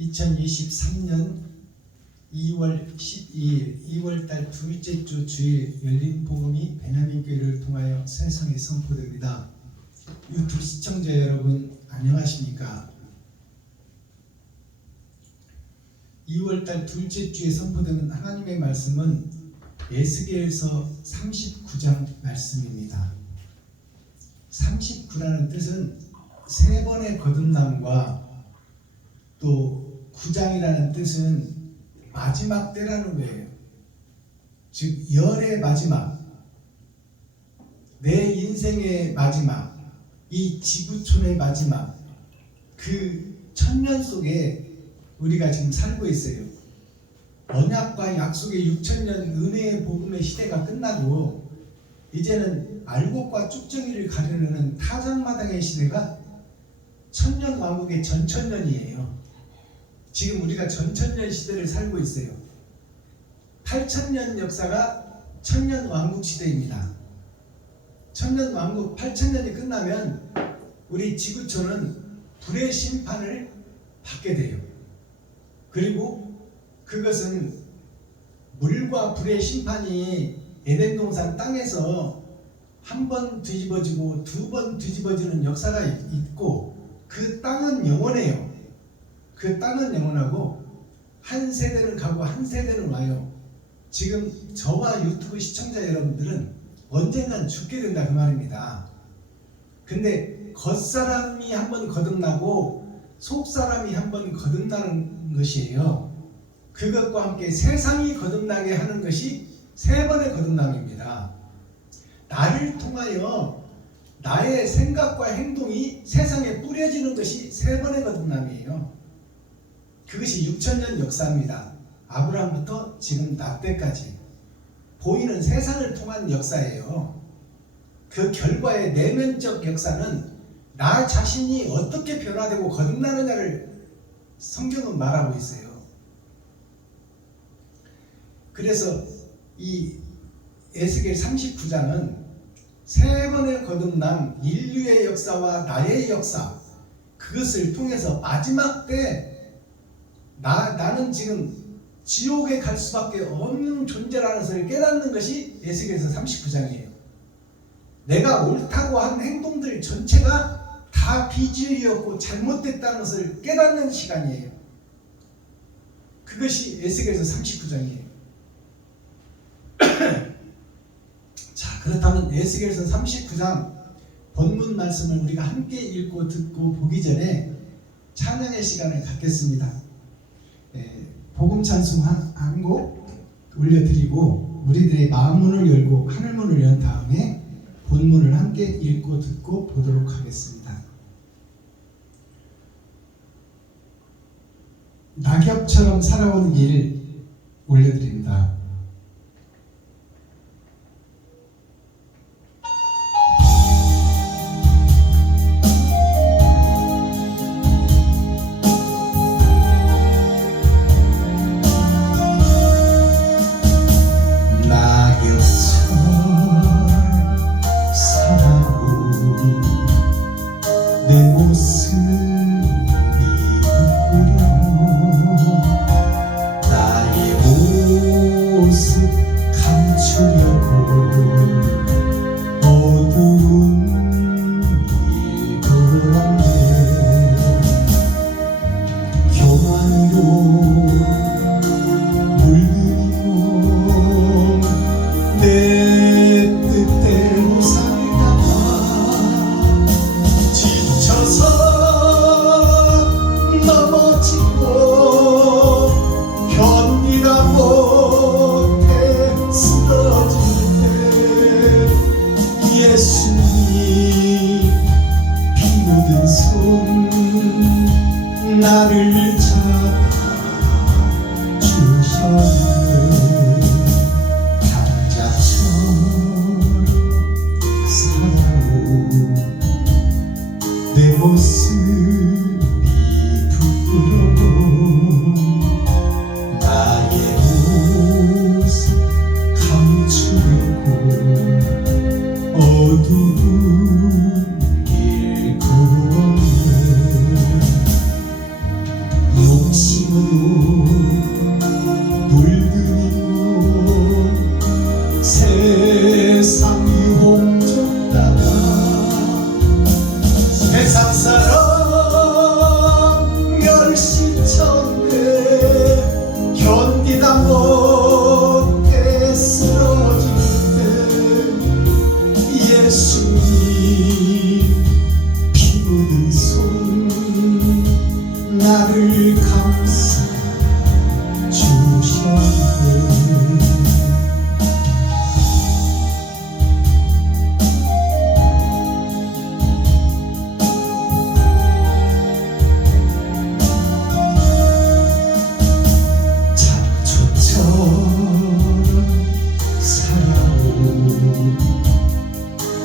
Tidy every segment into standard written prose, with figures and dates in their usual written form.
2023년 2월 12일 2월달 둘째 주 주일 열린 복음이 베냐민 교회를 통하여 세상에 선포됩니다. 유튜브 시청자 여러분 안녕하십니까? 2월달 둘째 주에 선포되는 하나님의 말씀은 에스겔서 39장 말씀입니다. 39라는 뜻은 세 번의 거듭남과 또 9장이라는 뜻은 마지막 때라는 거예요. 즉 열의 마지막, 내 인생의 마지막, 이 지구촌의 마지막, 그 천년 속에 우리가 지금 살고 있어요. 언약과 약속의 6천년 은혜의 복음의 시대가 끝나고 이제는 알곡과 쭉정이를 가르는 타작마당의 시대가 천년 왕국의 전천년이에요. 지금 우리가 전천년 시대를 살고 있어요. 8천년 역사가 천년 왕국 시대입니다. 천년 왕국 8천년이 끝나면 우리 지구촌은 불의 심판을 받게 돼요. 그리고 그것은 물과 불의 심판이 에덴 동산 땅에서 한 번 뒤집어지고 두 번 뒤집어지는 역사가 있고 그 땅은 영원해요. 그 땅은 영원하고 한 세대는 가고 한 세대는 와요. 지금 저와 유튜브 시청자 여러분들은 언젠간 죽게 된다 그 말입니다. 근데 겉사람이 한번 거듭나고 속사람이 한번 거듭나는 것이에요. 그것과 함께 세상이 거듭나게 하는 것이 세 번의 거듭남입니다. 나를 통하여 나의 생각과 행동이 세상에 뿌려지는 것이 세 번의 거듭남이에요. 그것이 6천년 역사입니다. 아브라함부터 지금 나 때까지 보이는 세상을 통한 역사예요. 그 결과의 내면적 역사는 나 자신이 어떻게 변화되고 거듭나느냐를 성경은 말하고 있어요. 그래서 이 에스겔 39장은 세 번의 거듭남, 인류의 역사와 나의 역사, 그것을 통해서 마지막 때 나는 지금 지옥에 갈 수밖에 없는 존재라는 것을 깨닫는 것이 에스겔서 39장이에요. 내가 옳다고 한 행동들 전체가 다 비주의였고 잘못됐다는 것을 깨닫는 시간이에요. 그것이 에스겔서 39장이에요. 자, 그렇다면 에스겔서 39장 본문 말씀을 우리가 함께 읽고 듣고 보기 전에 찬양의 시간을 갖겠습니다. 복음 찬송 한 곡 올려드리고 우리들의 마음문을 열고 하늘문을 연 다음에 본문을 함께 읽고 듣고 보도록 하겠습니다. 낙엽처럼 살아온 길 올려드립니다. 나를 찾아주셨네. 감자처럼 살아온 내 모습이 부끄러워 나의 모습 감추고 어두운 길 걸었네. 나를 감싸 주셨네.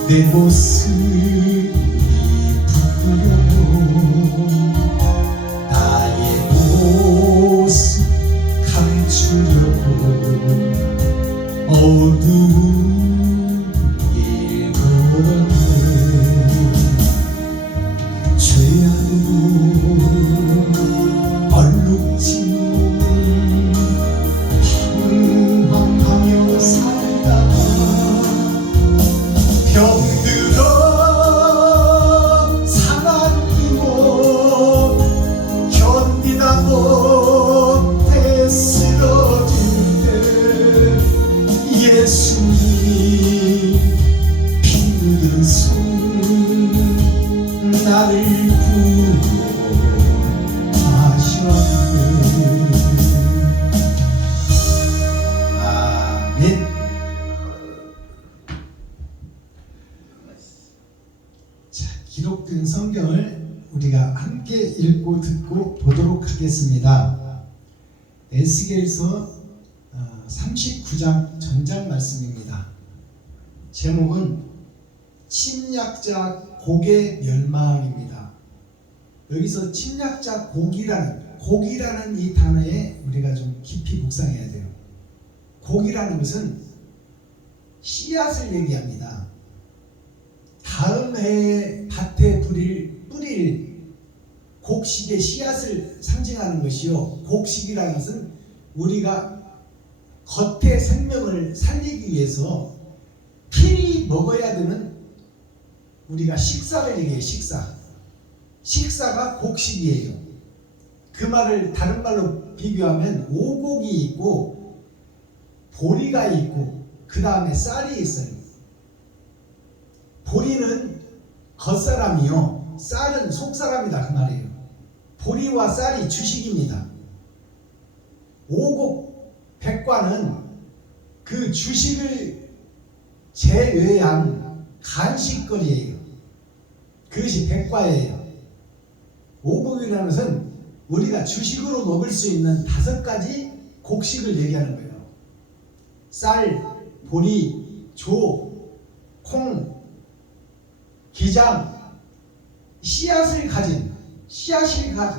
내 모습이 부끄러워 나의 모습 감추려고 어두운 길 걸었네. 죄악으로 얼룩진 방황하며 살다가 병들어 상한 이몸 견디다 못해 쓰러질 때 예수님 피 묻은 손 나를 구원하셨네. 아멘. 기록된 성경을 우리가 함께 읽고 듣고 보도록 하겠습니다. 에스겔서 39장 전장 말씀입니다. 제목은 침략자 곡의 멸망입니다. 여기서 침략자 곡이라는 이 단어에 우리가 좀 깊이 묵상해야 돼요. 곡이라는 것은 씨앗을 얘기합니다. 다음 해에 밭에 뿌릴 곡식의 씨앗을 상징하는 것이요, 곡식이라는 것은 우리가 겉의 생명을 살리기 위해서 필히 먹어야 되는 우리가 식사를 얘기해요. 식사가 곡식이에요. 그 말을 다른 말로 비교하면 오곡이 있고 보리가 있고 그 다음에 쌀이 있어요. 보리는 겉사람이요, 쌀은 속사람이다 그 말이에요. 보리와 쌀이 주식입니다. 오곡, 백과는 그 주식을 제외한 간식거리예요. 그것이 백과예요. 오곡이라는 것은 우리가 주식으로 먹을 수 있는 5가지 곡식을 얘기하는 거예요. 쌀, 보리, 조, 콩, 기장, 씨앗을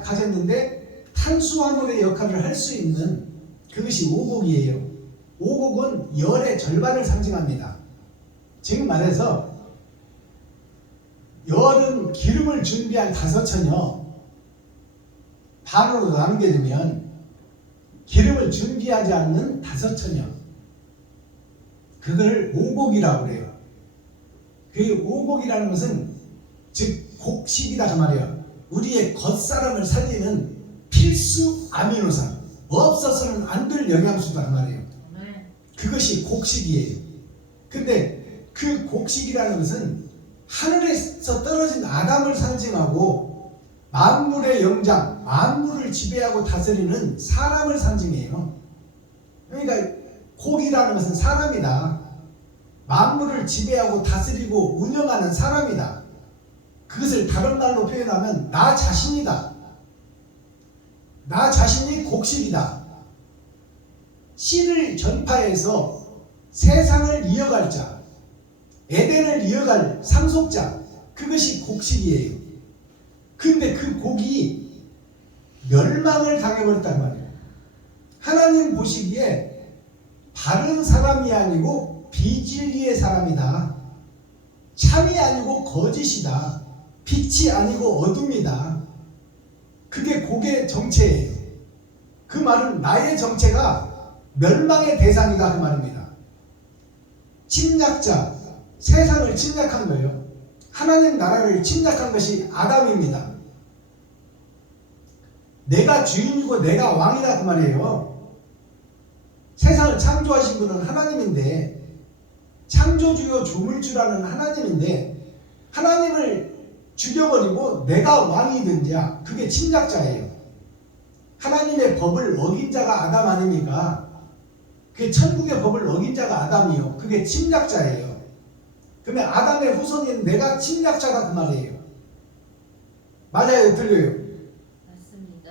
가졌는데 탄수화물의 역할을 할 수 있는 그것이 오곡이에요. 오곡은 열의 절반을 상징합니다. 지금 말해서 열은 기름을 준비한 5처녀 반으로 나누게 되면 기름을 준비하지 않는 5처녀, 그걸 오곡이라고 그래요. 그 오곡이라는 것은 즉 곡식이다 그 말이에요. 우리의 겉사람을 살리는 필수 아미노산, 없어서는 안 될 영양소다 그 말이에요. 그것이 곡식이에요. 근데 그 곡식이라는 것은 하늘에서 떨어진 아담을 상징하고 만물의 영장, 만물을 지배하고 다스리는 사람을 상징해요. 그러니까 곡이라는 것은 사람이다. 만물을 지배하고 다스리고 운영하는 사람이다. 그것을 다른 말로 표현하면 나 자신이다. 나 자신이 곡식이다. 씨를 전파해서 세상을 이어갈 자, 에덴을 이어갈 상속자, 그것이 곡식이에요. 근데 그 곡이 멸망을 당해버렸단 말이에요. 하나님 보시기에 바른 사람이 아니고 비진리의 사람이다. 참이 아니고 거짓이다. 빛이 아니고 어둠이다. 그게 곡의 정체예요. 그 말은 나의 정체가 멸망의 대상이다 그 말입니다. 침략자, 세상을 침략한 거예요. 하나님 나라를 침략한 것이 아담입니다. 내가 주인이고 내가 왕이다 그 말이에요. 세상을 창조하신 분은 하나님인데, 창조주요 조물주라는 하나님인데 하나님을 죽여버리고 내가 왕이 된 자, 그게 침략자예요. 하나님의 법을 어긴 자가 아담 아닙니까? 그 천국의 법을 어긴 자가 아담이요. 그게 침략자예요. 그러면 아담의 후손인 내가 침략자다 그 말이에요. 맞아요, 틀려요? 맞습니다.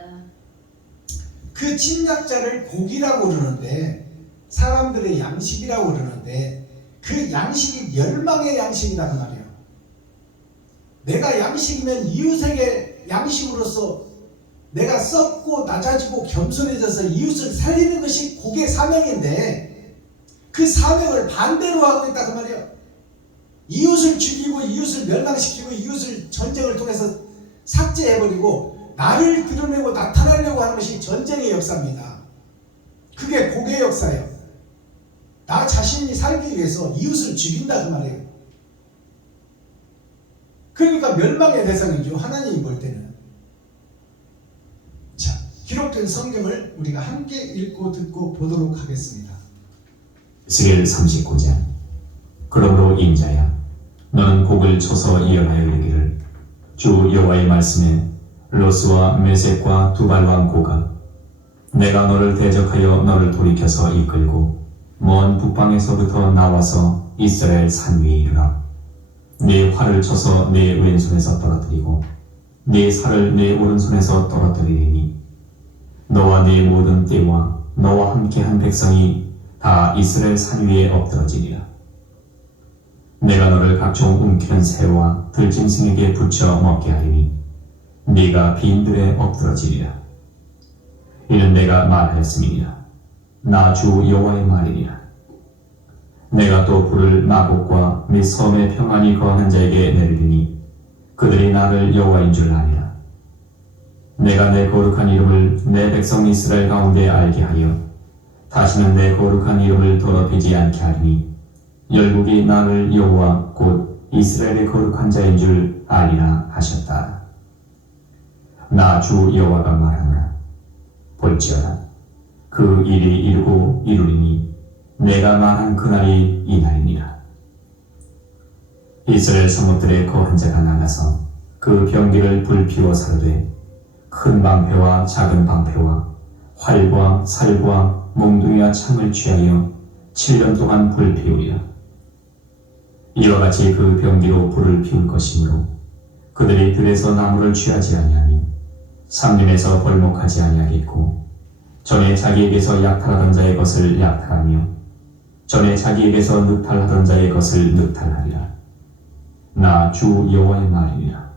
그 침략자를 복이라고 그러는데, 사람들의 양식이라고 그러는데, 그 양식이 멸망의 양식이다 그 말이에요. 내가 양식이면 이웃에게 양식으로서 내가 썩고 낮아지고 겸손해져서 이웃을 살리는 것이 복의 사명인데, 그 사명을 반대로 하고 있다 그 말이에요. 이웃을 죽이고 이웃을 멸망시키고 이웃을 전쟁을 통해서 삭제해버리고 나를 드러내고 나타나려고 하는 것이 전쟁의 역사입니다. 그게 복의 역사예요. 나 자신이 살기 위해서 이웃을 죽인다 그 말이에요. 그러니까 멸망의 대상이죠, 하나님이 볼 때는. 자, 기록된 성경을 우리가 함께 읽고 듣고 보도록 하겠습니다. 에스겔 39장. 그러므로 인자야, 너는 곡을 쳐서 예언하여 이르기를, 주 여호와의 말씀에 로스와 메섹과 두발왕 고가, 내가 너를 대적하여 너를 돌이켜서 이끌고 먼 북방에서부터 나와서 이스라엘 산 위에 이르라. 네 활을 쳐서 네 왼손에서 떨어뜨리고 네 살을 네 오른손에서 떨어뜨리리니, 너와 네 모든 떼와 너와 함께한 백성이 다 이스라엘 산 위에 엎드러지리라. 내가 너를 각종 움키는 새와 들짐승에게 붙여 먹게 하리니 네가 빈들에 엎드러지리라. 이는 내가 말하였음이니라. 나 주 여호와의 말이니라. 내가 또 불을 마곡과 및 섬에 평안히 거하는 자에게 내리리니 그들이 나를 여호와인 줄 아니라. 내가 내 거룩한 이름을 내 백성 이스라엘 가운데 알게 하여 다시는 내 거룩한 이름을 더럽히지 않게 하리니 열국이 나를 여호와 곧 이스라엘의 거룩한 자인 줄 아리라 하셨다. 나 주 여호와가 말하노라. 볼지어다, 그 일이 이루고 이루리니 내가 말한 그날이 이날이니라. 이스라엘 성읍들의 거한 자가 나가서 그 병기를 불피워 사르되, 큰 방패와 작은 방패와 활과 살과 몽둥이와 창을 취하여 7년 동안 불피우리라. 이와 같이 그 병기로 불을 피울 것이므로 그들이 들에서 나무를 취하지 아니하며 삼림에서 벌목하지 아니하겠고, 전에 자기에게서 약탈하던 자의 것을 약탈하며 전에 자기에게서 늑탈하던 자의 것을 늑탈하리라. 나 주 여호와의 말이니라.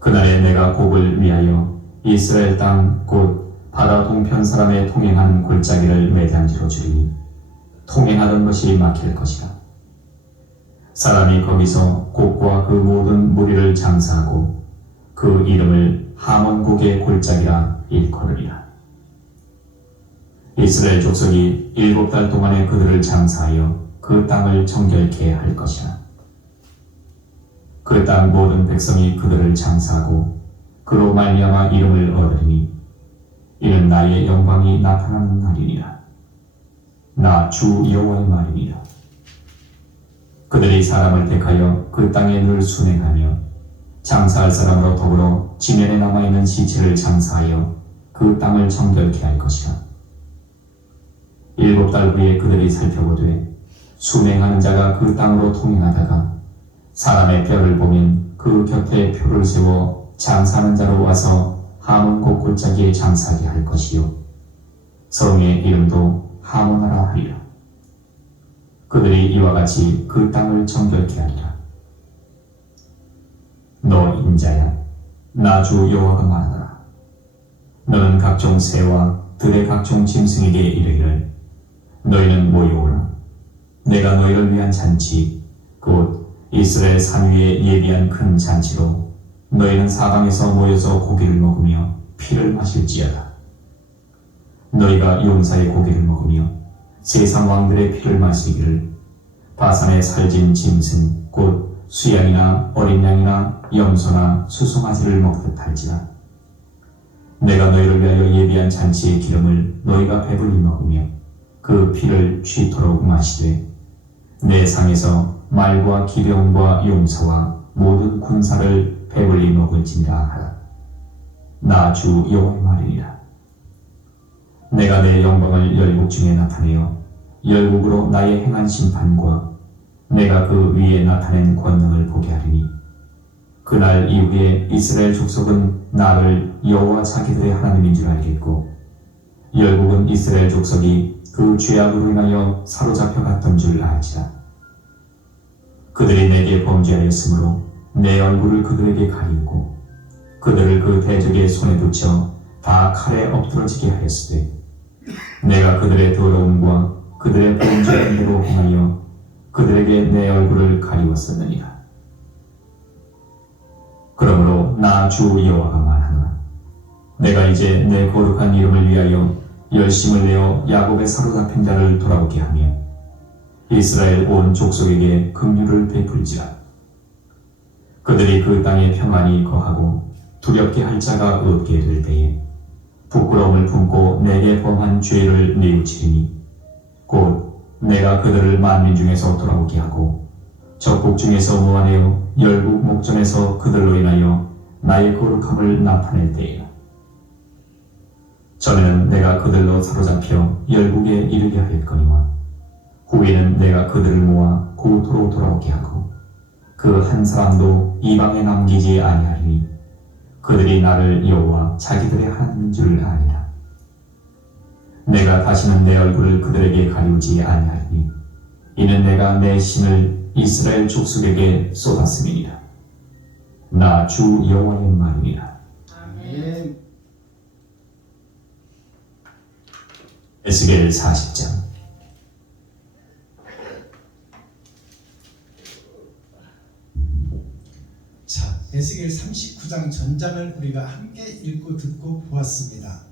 그날에 내가 곡을 위하여 이스라엘 땅 곧 바다 동편 사람의 통행한 골짜기를 매장지로 주리니 통행하던 것이 막힐 것이라. 사람이 거기서 곡과 그 모든 무리를 장사하고 그 이름을 하몬곡의 골짜기라 일컬으리라. 이스라엘 족속이 7달 동안에 그들을 장사하여 그 땅을 정결케 할 것이라. 그 땅 모든 백성이 그들을 장사하고 그로 말미암아 이름을 얻으리니 이는 나의 영광이 나타나는 날이니라. 나 주 여호와의 말이니라. 그들이 사람을 택하여 그 땅에 늘 순행하며 장사할 사람으로 더불어 지면에 남아있는 시체를 장사하여 그 땅을 정결케 할 것이라. 7달 후에 그들이 살펴보되 순행하는 자가 그 땅으로 통행하다가 사람의 뼈를 보면 그 곁에 표를 세워 장사하는 자로 와서 하몬곡 골짜기에 장사하게 할 것이요, 성의 이름도 하몬하라 하리라. 그들이 이와 같이 그 땅을 정결케 하리라. 너 인자야, 나 주 여호와가 말하노라. 너는 각종 새와 들의 각종 짐승에게 이르기를, 너희는 모여오라. 내가 너희를 위한 잔치, 곧 이스라엘 산 위에 예비한 큰 잔치로 너희는 사방에서 모여서 고기를 먹으며 피를 마실지어다. 너희가 용사의 고기를 먹으며 세상 왕들의 피를 마시기를, 바산의 살진 짐승 곧 수양이나 어린 양이나 염소나 수송아지를 먹듯 할지라. 내가 너희를 위하여 예비한 잔치의 기름을 너희가 배불리 먹으며 그 피를 취토록 마시되, 내 상에서 말과 기병과 용사와 모든 군사를 배불리 먹을지니라 하라. 나 주 여호와의 말이니라. 내가 내 영광을 열국 중에 나타내어 열국으로 나의 행한 심판과 내가 그 위에 나타낸 권능을 보게 하리니 그날 이후에 이스라엘 족속은 나를 여호와 자기들의 하나님인 줄 알겠고 열국은 이스라엘 족속이 그 죄악으로 인하여 사로잡혀 갔던 줄 알지라. 그들이 내게 범죄하였으므로 내 얼굴을 그들에게 가리우고 그들을 그 대적의 손에 붙여 다 칼에 엎드러지게 하였으되 내가 그들의 더러움과 그들의 범죄한 대로 행하여 그들에게 내 얼굴을 가리웠었느니라. 그러므로 나 주 여호와가 말하노라. 내가 이제 내 거룩한 이름을 위하여 열심을 내어 야곱의 사로잡힌 자를 돌아오게 하며 이스라엘 온 족속에게 긍휼을 베풀지라. 그들이 그 땅에 평안히 거하고 두렵게 할 자가 없게 될 때에 부끄러움을 품고 내게 범한 죄를 뉘우치리니 곧 내가 그들을 만민 중에서 돌아오게 하고 적국 중에서 모아내어 열국 목전에서 그들로 인하여 나의 거룩함을 나타낼 때이라. 전에는 내가 그들로 사로잡혀 열국에 이르게 하였거니와 후에는 내가 그들을 모아 고토로 돌아오게 하고 그 한 사람도 이방에 남기지 아니하리니 그들이 나를 여호와 자기들의 하나님인 줄 아니라. 내가 다시는 내 얼굴을 그들에게 가리우지 아니하리니 이는 내가 내 신을 이스라엘 족속에게 쏟았음이니라. 나 주 여호와의 말이니라. 아멘. 에스겔 40장. 자, 에스겔 39장 전장을 우리가 함께 읽고 듣고 보았습니다.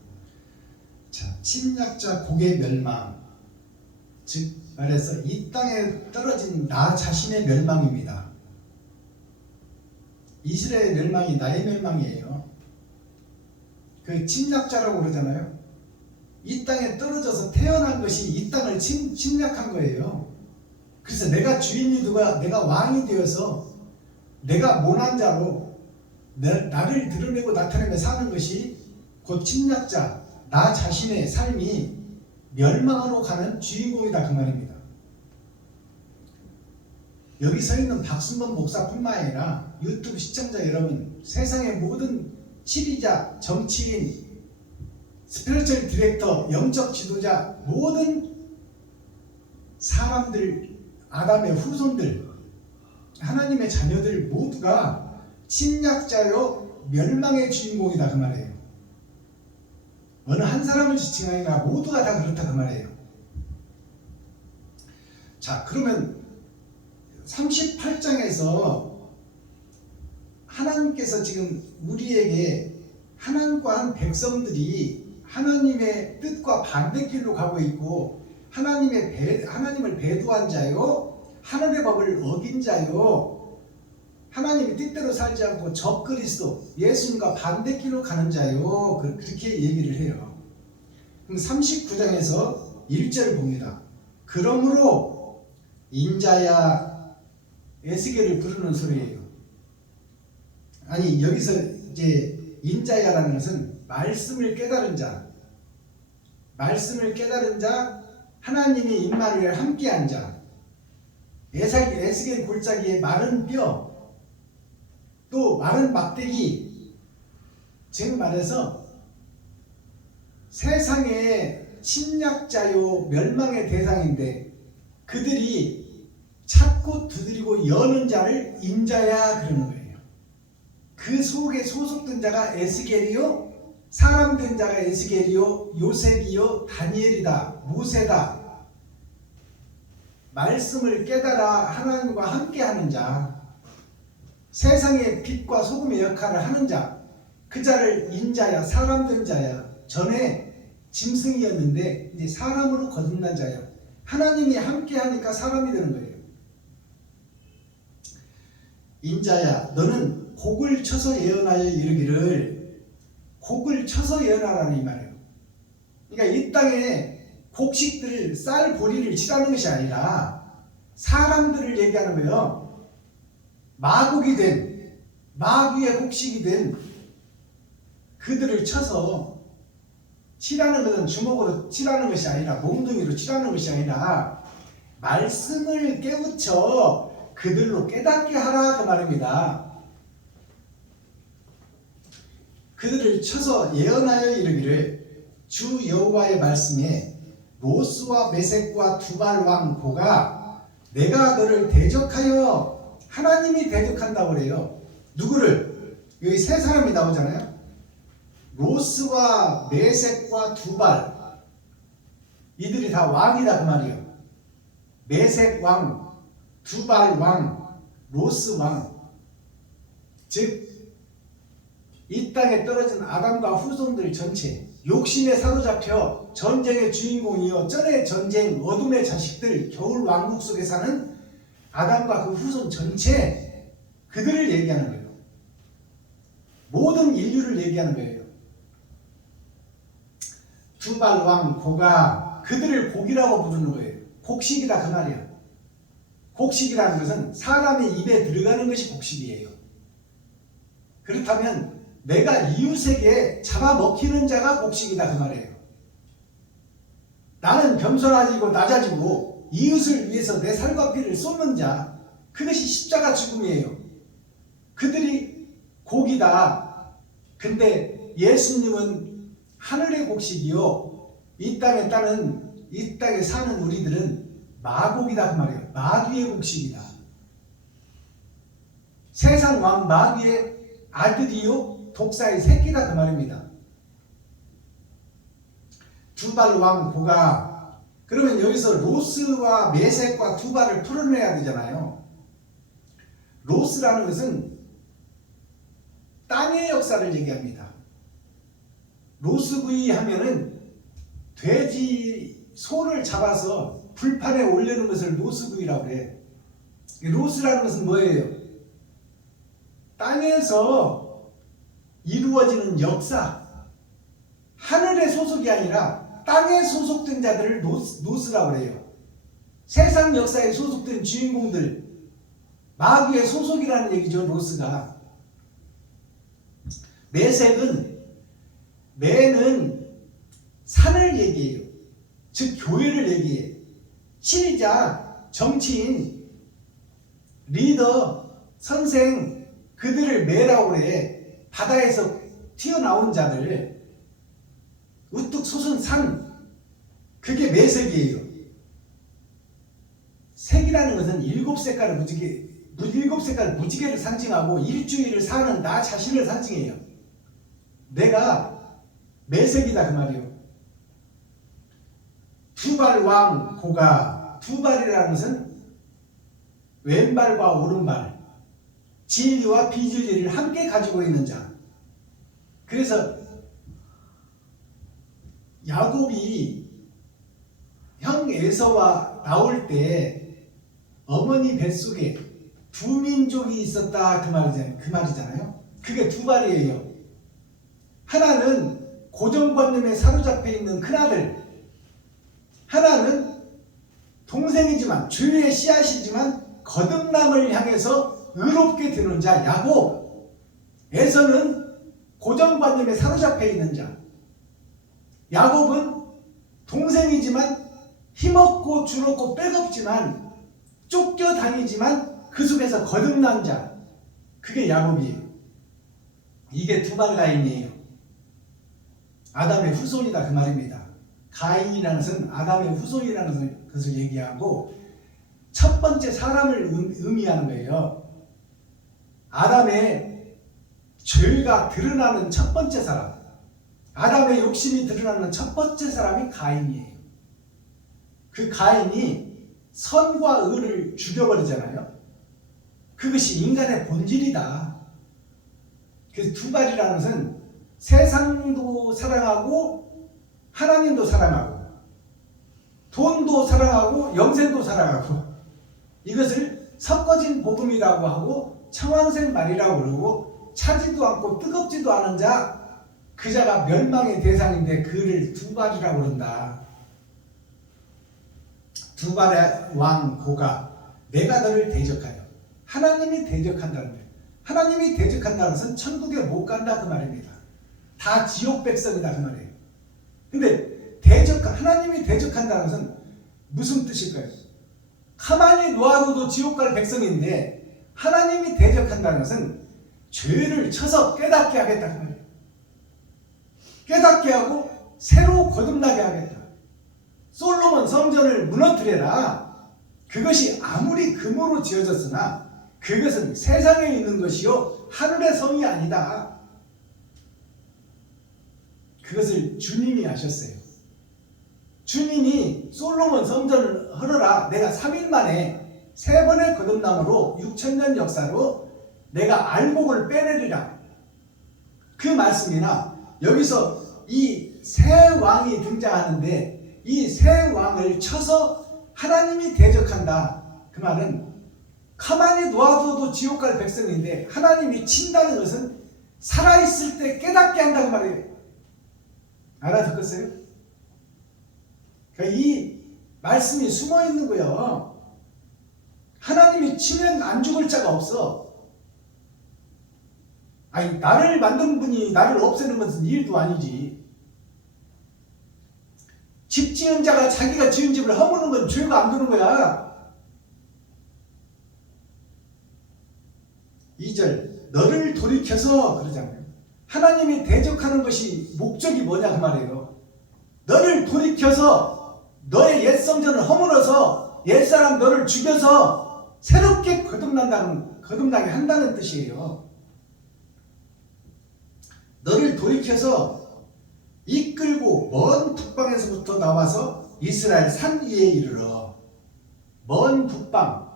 자, 침략자 곡의 멸망, 즉 말해서 이 땅에 떨어진 나 자신의 멸망입니다. 이스라엘의 멸망이 나의 멸망이에요. 그 침략자라고 그러잖아요. 이 땅에 떨어져서 태어난 것이 이 땅을 침략한 거예요. 그래서 내가 주인이 누가 내가 왕이 되어서 내가 모난 자로 나를 드러내고 나타내며 사는 것이 곧 침략자, 나 자신의 삶이 멸망으로 가는 주인공이다 그 말입니다. 여기 서 있는 박순범 목사뿐만 아니라 유튜브 시청자 여러분, 세상의 모든 치리자, 정치인, 스피리추얼 디렉터, 영적 지도자, 모든 사람들, 아담의 후손들, 하나님의 자녀들 모두가 침략자요 멸망의 주인공이다 그 말이에요. 어느 한 사람을 지칭하기 아니라 모두가 다 그렇다 그 말이에요. 자, 그러면 38장에서 하나님께서 지금 우리에게 하나님과 한 백성들이 하나님의 뜻과 반대길로 가고 있고 하나님을 배도한 자요, 하늘의 법을 어긴 자요, 하나님의 뜻대로 살지 않고 적그리스도 예수님과 반대길로 가는 자요, 그렇게 얘기를 해요. 그럼 39장에서 1절을 봅니다. 그러므로 인자야, 에스겔을 부르는 소리예요. 아니 여기서 이제 인자야라는 것은 말씀을 깨달은 자, 말씀을 깨달은 자, 하나님이 임마누엘 함께한 자, 에스겔 골짜기에 마른 뼈, 또 마른 막대기, 즉 말해서 세상의 침략자요 멸망의 대상인데 그들이 찾고 두드리고 여는 자를 인자야 그러는 거예요. 그 속에 소속된 자가 에스겔이요, 사람 된 자가 에스겔이요, 요셉이요, 다니엘이다, 모세다. 말씀을 깨달아 하나님과 함께하는 자, 세상의 빛과 소금의 역할을 하는 자, 그 자를 인자야, 사람 된 자야. 전에 짐승이었는데 이제 사람으로 거듭난 자야. 하나님이 함께하니까 사람이 되는 거예요. 인자야, 너는 곡을 쳐서 예언하여 이르기를, 곡을 쳐서 예언하라는 이 말이에요. 그러니까 이 땅에 곡식들, 쌀 보리를 치라는 것이 아니라 사람들을 얘기하는 거예요. 마곡이 된, 마귀의 곡식이 된 그들을 쳐서 치라는 것은 주먹으로 치라는 것이 아니라 몽둥이로 치라는 것이 아니라 말씀을 깨우쳐 그들로 깨닫게 하라 그 말입니다. 그들을 쳐서 예언하여 이르기를 주 여호와의 말씀에 로스와 메섹과 두발 왕 고가 내가 너를 대적하여 하나님이 대적한다고 그래요. 누구를? 여기 세 사람이 나오잖아요. 로스와 메섹과 두발 이들이 다 왕이다 그 말이에요. 메섹 왕, 두발 왕, 로스 왕. 즉 이 땅에 떨어진 아담과 후손들 전체 욕심에 사로잡혀 전쟁의 주인공이요 전의 전쟁 어둠의 자식들 겨울 왕국 속에 사는 아담과 그 후손 전체 그들을 얘기하는 거예요. 모든 인류를 얘기하는 거예요. 두발 왕 고가 그들을 곡이라고 부르는 거예요. 곡식이다 그 말이야. 곡식이라는 것은 사람의 입에 들어가는 것이 곡식이에요. 그렇다면 내가 이웃에게 잡아먹히는 자가 곡식이다 그 말이에요. 나는 겸손해지고 낮아지고 이웃을 위해서 내 살과 피를 쏟는 자 그것이 십자가 죽음이에요. 그들이 곡이다. 근데 예수님은 하늘의 곡식이요 이 땅에 사는 우리들은 마곡이다 그 말이에요. 마귀의 곡식이다. 세상 왕 마귀의 아들이요 독사의 새끼다 그 말입니다. 두발 왕 고가 그러면 여기서 로스와 메섹과 두발을 풀어내야 되잖아요. 로스라는 것은 땅의 역사를 얘기합니다. 로스구이 하면은 돼지 소를 잡아서 불판에 올리는 것을 로스구이라고 그래. 로스라는 것은 뭐예요? 땅에서 이루어지는 역사, 하늘의 소속이 아니라 땅에 소속된 자들을 노스라고 해요. 세상 역사에 소속된 주인공들, 마귀의 소속이라는 얘기죠. 로스가. 매는 산을 얘기해요. 즉 교회를 얘기해. 신자, 정치인, 리더, 선생 그들을 매라고 그래. 바다에서 튀어나온 자들 우뚝 솟은 산 그게 매색이에요. 색이라는 것은 일곱 색깔 무지개를 상징하고 일주일을 사는 나 자신을 상징해요. 내가 매색이다 그 말이에요. 두발 왕 고가 두발이라는 것은 왼발과 오른발 진리와 비진리를 함께 가지고 있는 자. 그래서 야곱이 형 에서와 나올 때 어머니 뱃속에 두 민족이 있었다 그 말이잖아요. 그게 두발이에요. 하나는 고정관념에 사로잡혀 있는 큰아들, 하나는 동생이지만 죄의 씨앗이지만 거듭남을 향해서 의롭게 되는 자 야곱. 에서는 고정관념에 사로잡혀 있는 자. 야곱은 동생이지만 힘없고 주롭고 빼겁지만 쫓겨다니지만 그 속에서 거듭난 자. 그게 야곱이에요. 이게 두발 가인이에요. 아담의 후손이다 그 말입니다. 가인이라는 것은 아담의 후손이라는 것을 얘기하고 첫 번째 사람을 의미하는 거예요. 아담의 죄가 드러나는 첫 번째 사람, 아담의 욕심이 드러나는 첫 번째 사람이 가인이에요. 그 가인이 선과 의를 죽여버리잖아요. 그것이 인간의 본질이다. 그래서 두발이라는 것은 세상도 사랑하고 하나님도 사랑하고 돈도 사랑하고 영생도 사랑하고 이것을 섞어진 복음이라고 하고 청황생 말이라고 그러고 차지도 않고 뜨겁지도 않은 자 그 자가 멸망의 대상인데 그를 두발이라고 그런다. 두발의 왕 고가 내가 너를 대적하여. 하나님이 대적한다는 거예요. 하나님이 대적한다는 것은 천국에 못 간다 그 말입니다. 다 지옥 백성이다 그 말이에요. 근데 하나님이 대적한다는 것은 무슨 뜻일까요? 가만히 놓아둬도 지옥 갈 백성인데 하나님이 대적한다는 것은 죄를 쳐서 깨닫게 하겠다 그 말이에요. 깨닫게 하고 새로 거듭나게 하겠다. 솔로몬 성전을 무너뜨려라. 그것이 아무리 금으로 지어졌으나 그것은 세상에 있는 것이요 하늘의 성이 아니다. 그것을 주님이 하셨어요. 주님이 솔로몬 성전을 헐어라. 내가 3일 만에 3번의 거듭남으로 6,000년 역사로 내가 알곡을 빼내리라. 그 말씀이나 여기서 이 새 왕이 등장하는데 이 새 왕을 쳐서 하나님이 대적한다. 그 말은 가만히 놓아둬도 지옥 갈 백성인데 하나님이 친다는 것은 살아있을 때 깨닫게 한다고 말이에요. 알아듣겠어요? 그러니까 이 말씀이 숨어 있는 거예요. 하나님이 치면 안 죽을 자가 없어. 아니, 나를 만든 분이 나를 없애는 것은 일도 아니지. 집 지은 자가 자기가 지은 집을 허무는 건 죄가 안 되는 거야. 2절 너를 돌이켜서 그러잖아요. 하나님이 대적하는 것이 목적이 뭐냐 그 말이에요. 너를 돌이켜서 너의 옛 성전을 허물어서 옛사람 너를 죽여서 새롭게 거듭나게 한다는 뜻이에요. 너를 돌이켜서 이끌고 먼 북방에서부터 나와서 이스라엘 산 위에 이르러. 먼 북방,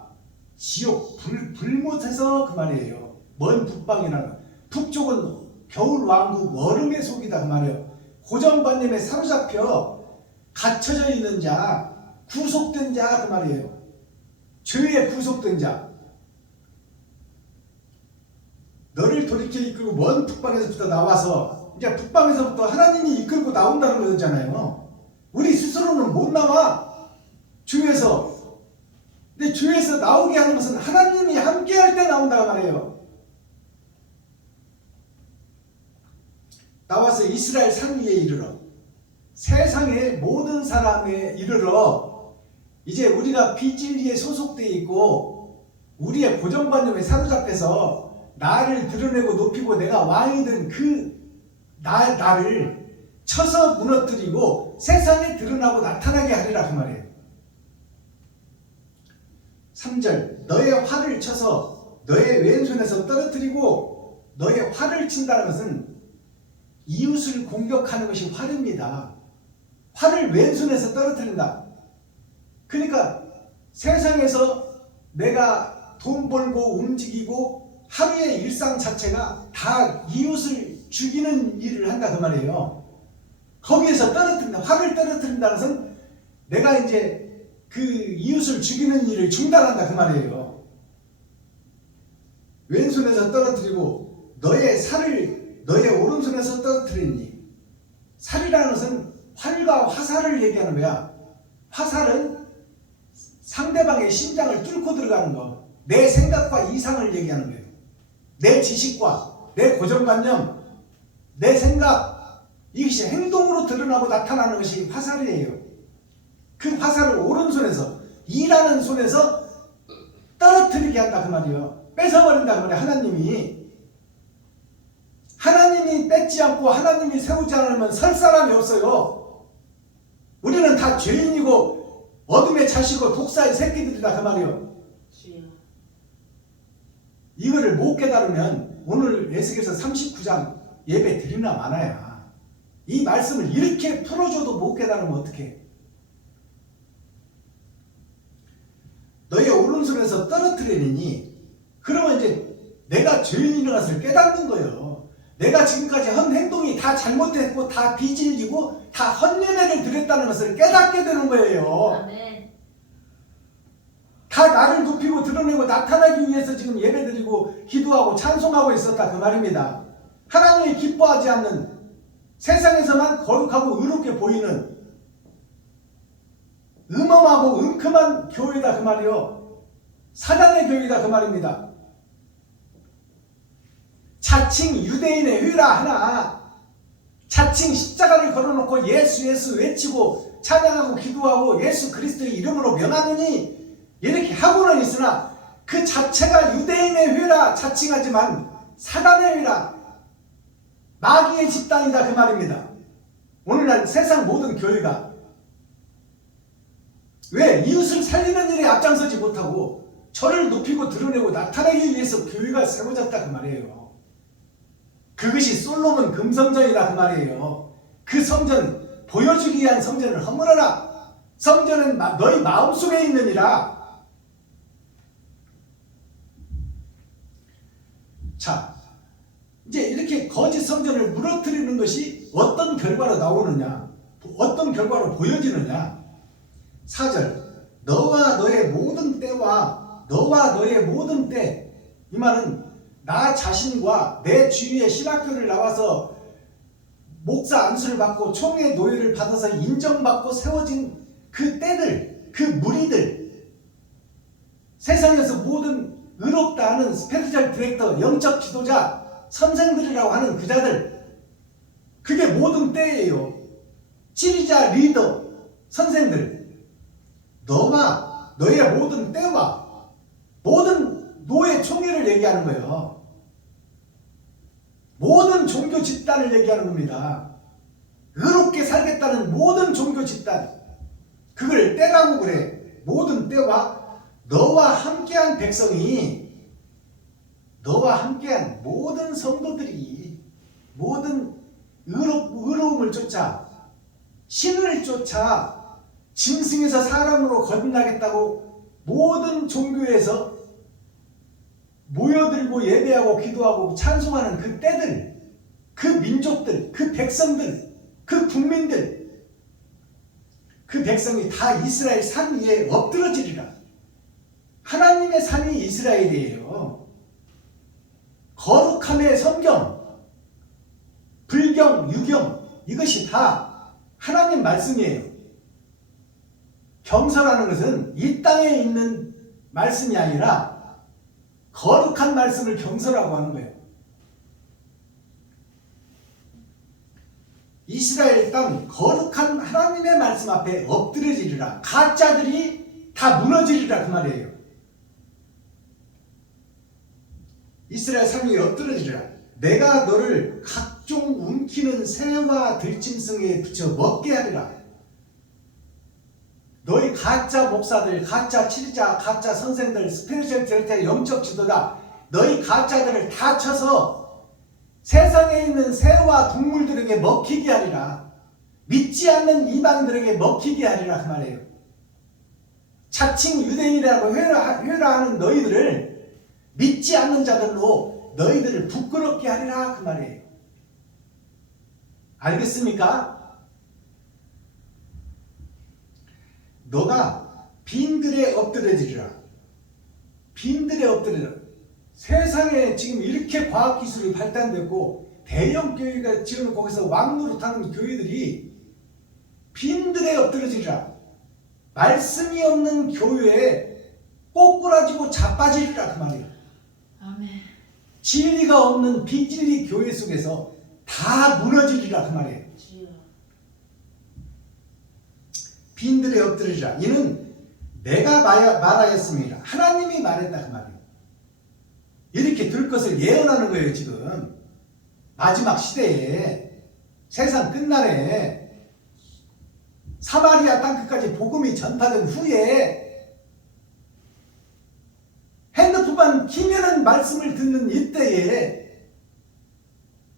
지옥, 불못에서 그 말이에요. 먼 북방이라는 북쪽은 겨울 왕국 얼음의 속이다 그 말이에요. 고정관념에 사로잡혀 갇혀져 있는 자, 구속된 자 그 말이에요. 죄에 구속된 자. 너를 돌이켜 이끌고 먼 북방에서부터 나와서 이제 북방에서부터 하나님이 이끌고 나온다는 거잖아요. 우리 스스로는 못 나와. 주에서. 근데 주에서 나오게 하는 것은 하나님이 함께 할 때 나온다고 말해요. 나와서 이스라엘 산 위에 이르러. 세상의 모든 사람에 이르러. 이제 우리가 비진리에 소속되어 있고 우리의 고정관념에 사로잡혀서 나를 드러내고 높이고 내가 왕이 된 그 나를 쳐서 무너뜨리고 세상에 드러나고 나타나게 하리라 그 말이에요. 3절 너의 활을 쳐서 너의 왼손에서 떨어뜨리고 너의 활을 친다는 것은 이웃을 공격하는 것이 활입니다. 활을 왼손에서 떨어뜨린다. 그러니까 세상에서 내가 돈 벌고 움직이고 하루의 일상 자체가 다 이웃을 죽이는 일을 한다 그 말이에요. 거기에서 떨어뜨린다. 활을 떨어뜨린다는 것은 내가 이제 그 이웃을 죽이는 일을 중단한다 그 말이에요. 왼손에서 떨어뜨리고 너의 살을 너의 오른손에서 떨어뜨리니. 살이라는 것은 활과 화살을 얘기하는 거야. 화살은 상대방의 심장을 뚫고 들어가는 거. 내 생각과 이상을 얘기하는 거예요. 내 지식과 내 고정관념, 내 생각, 이것이 행동으로 드러나고 나타나는 것이 화살이에요. 그 화살을 오른손에서, 일하는 손에서 떨어뜨리게 한다 그 말이에요. 뺏어버린다 그 말이에요. 하나님이 뺏지 않고 하나님이 세우지 않으면 설 사람이 없어요. 우리는 다 죄인이고 어둠의 자식이고 독사의 새끼들이다 그 말이에요. 이거를 못 깨달으면 오늘 에스겔서 39장 예배 드리나 마나야. 이 말씀을 이렇게 풀어줘도 못 깨달으면 어떡해. 너의 오른손에서 떨어뜨리니. 그러면 이제 내가 죄인인 것을 깨닫는 거예요. 내가 지금까지 한 행동이 다 잘못됐고 다 비질리고 다 헛예배를 드렸다는 것을 깨닫게 되는 거예요. 아멘. 다 나를 높이고 드러내고 나타나기 위해서 지금 예배드리고 기도하고 찬송하고 있었다 그 말입니다. 하나님이 기뻐하지 않는, 세상에서만 거룩하고 의롭게 보이는 음험하고 은큼한 교회다 그 말이요. 사단의 교회다 그 말입니다. 자칭 유대인의 회라 하나 자칭 십자가를 걸어놓고 예수 예수 외치고 찬양하고 기도하고 예수 그리스도의 이름으로 명하느니 이렇게 하고는 있으나 그 자체가 유대인의 회라 자칭하지만 사단의 회라 마귀의 집단이다 그 말입니다. 오늘날 세상 모든 교회가 왜 이웃을 살리는 일에 앞장서지 못하고 저를 높이고 드러내고 나타내기 위해서 교회가 세워졌다 그 말이에요. 그것이 솔로몬 금성전이다 그 말이에요. 그 성전 보여주기 위한 성전을 허물어라. 성전은 너희 마음속에 있느니라. 자, 이제 이렇게 거짓 성전을 무너뜨리는 것이 어떤 결과로 나오느냐, 어떤 결과로 보여지느냐. 4절 너와 너의 모든 때와 너와 너의 모든 때, 이 말은 나 자신과 내 주위에 신학교를 나와서 목사 안수를 받고 총회 노예를 받아서 인정받고 세워진 그 때들, 그 무리들, 세상에서 모든 의롭다 하는 스피리추얼 디렉터, 영적 지도자, 선생들이라고 하는 그자들, 그게 모든 때예요. 지리자, 리더, 선생들, 너와 너의 모든 때와 모든 노예 총회를 얘기하는 거예요. 모든 종교 집단을 얘기하는 겁니다. 의롭게 살겠다는 모든 종교 집단, 그걸 때라고 그래. 모든 때와 너와 함께한 백성이, 너와 함께한 모든 성도들이 모든 의로움을 쫓아 신을 쫓아 짐승에서 사람으로 거듭나겠다고 모든 종교에서 모여들고 예배하고 기도하고 찬송하는 그 때들, 그 민족들, 그 백성들, 그 국민들, 그 백성이 다 이스라엘 산 위에 엎드러지리라. 하나님의 산이 이스라엘이에요. 거룩함의 성경, 불경, 유경, 이것이 다 하나님 말씀이에요. 경서라는 것은 이 땅에 있는 말씀이 아니라 거룩한 말씀을 경서라고 하는 거예요. 이스라엘 땅 거룩한 하나님의 말씀 앞에 엎드려지리라. 가짜들이 다 무너지리라 그 말이에요. 이스라엘 삶이 엎드려지리라. 내가 너를 각종 움키는 새와 들짐승에 붙여 먹게 하리라. 너희 가짜 목사들, 가짜 치리자, 가짜 선생들, 스피리추얼 디렉터, 영적 지도자, 너희 가짜들을 다 쳐서 세상에 있는 새와 동물들에게 먹히게 하리라. 믿지 않는 이방들에게 먹히게 하리라 그 말이에요. 자칭 유대인이라고 회라하는 너희들을 믿지 않는 자들로 너희들을 부끄럽게 하리라 그 말이에요. 알겠습니까? 너가 빈들에 엎드려지리라. 빈들에 엎드리라. 세상에 지금 이렇게 과학기술이 발달됐고 대형 교회가 지금 거기서 왕노릇하는 교회들이 빈들에 엎드려지리라. 말씀이 없는 교회에 꼬꾸라지고 자빠지리라 그 말이에요. 아멘. 진리가 없는 비진리 교회 속에서 다 무너지리라 그 말이에요. 주여. 빈들에 엎드리라. 이는 내가 말하였습니다. 하나님이 말했다 그 말이에요. 이렇게 될 것을 예언하는 거예요. 지금 마지막 시대에, 세상 끝날에, 사마리아 땅끝까지 복음이 전파된 후에 핸드폰만 키면은 말씀을 듣는 이때에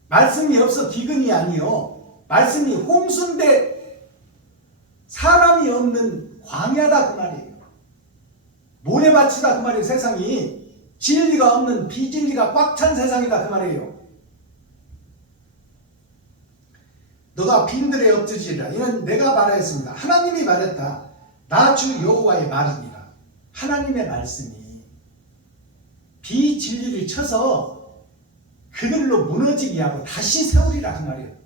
말씀이 없어 기근이 아니요, 말씀이 홍수인데 사람이 없는 광야다 그 말이에요. 모래밭이다 그 말이에요. 세상이 진리가 없는 비진리가 꽉 찬 세상이다 그 말이에요. 너가 빈들에 엎드리라. 이는 내가 말하였습니다. 하나님이 말했다. 나 주 여호와의 말입니다. 하나님의 말씀이 비진리를 쳐서 그들로 무너지게 하고 다시 세우리라 그 말이에요.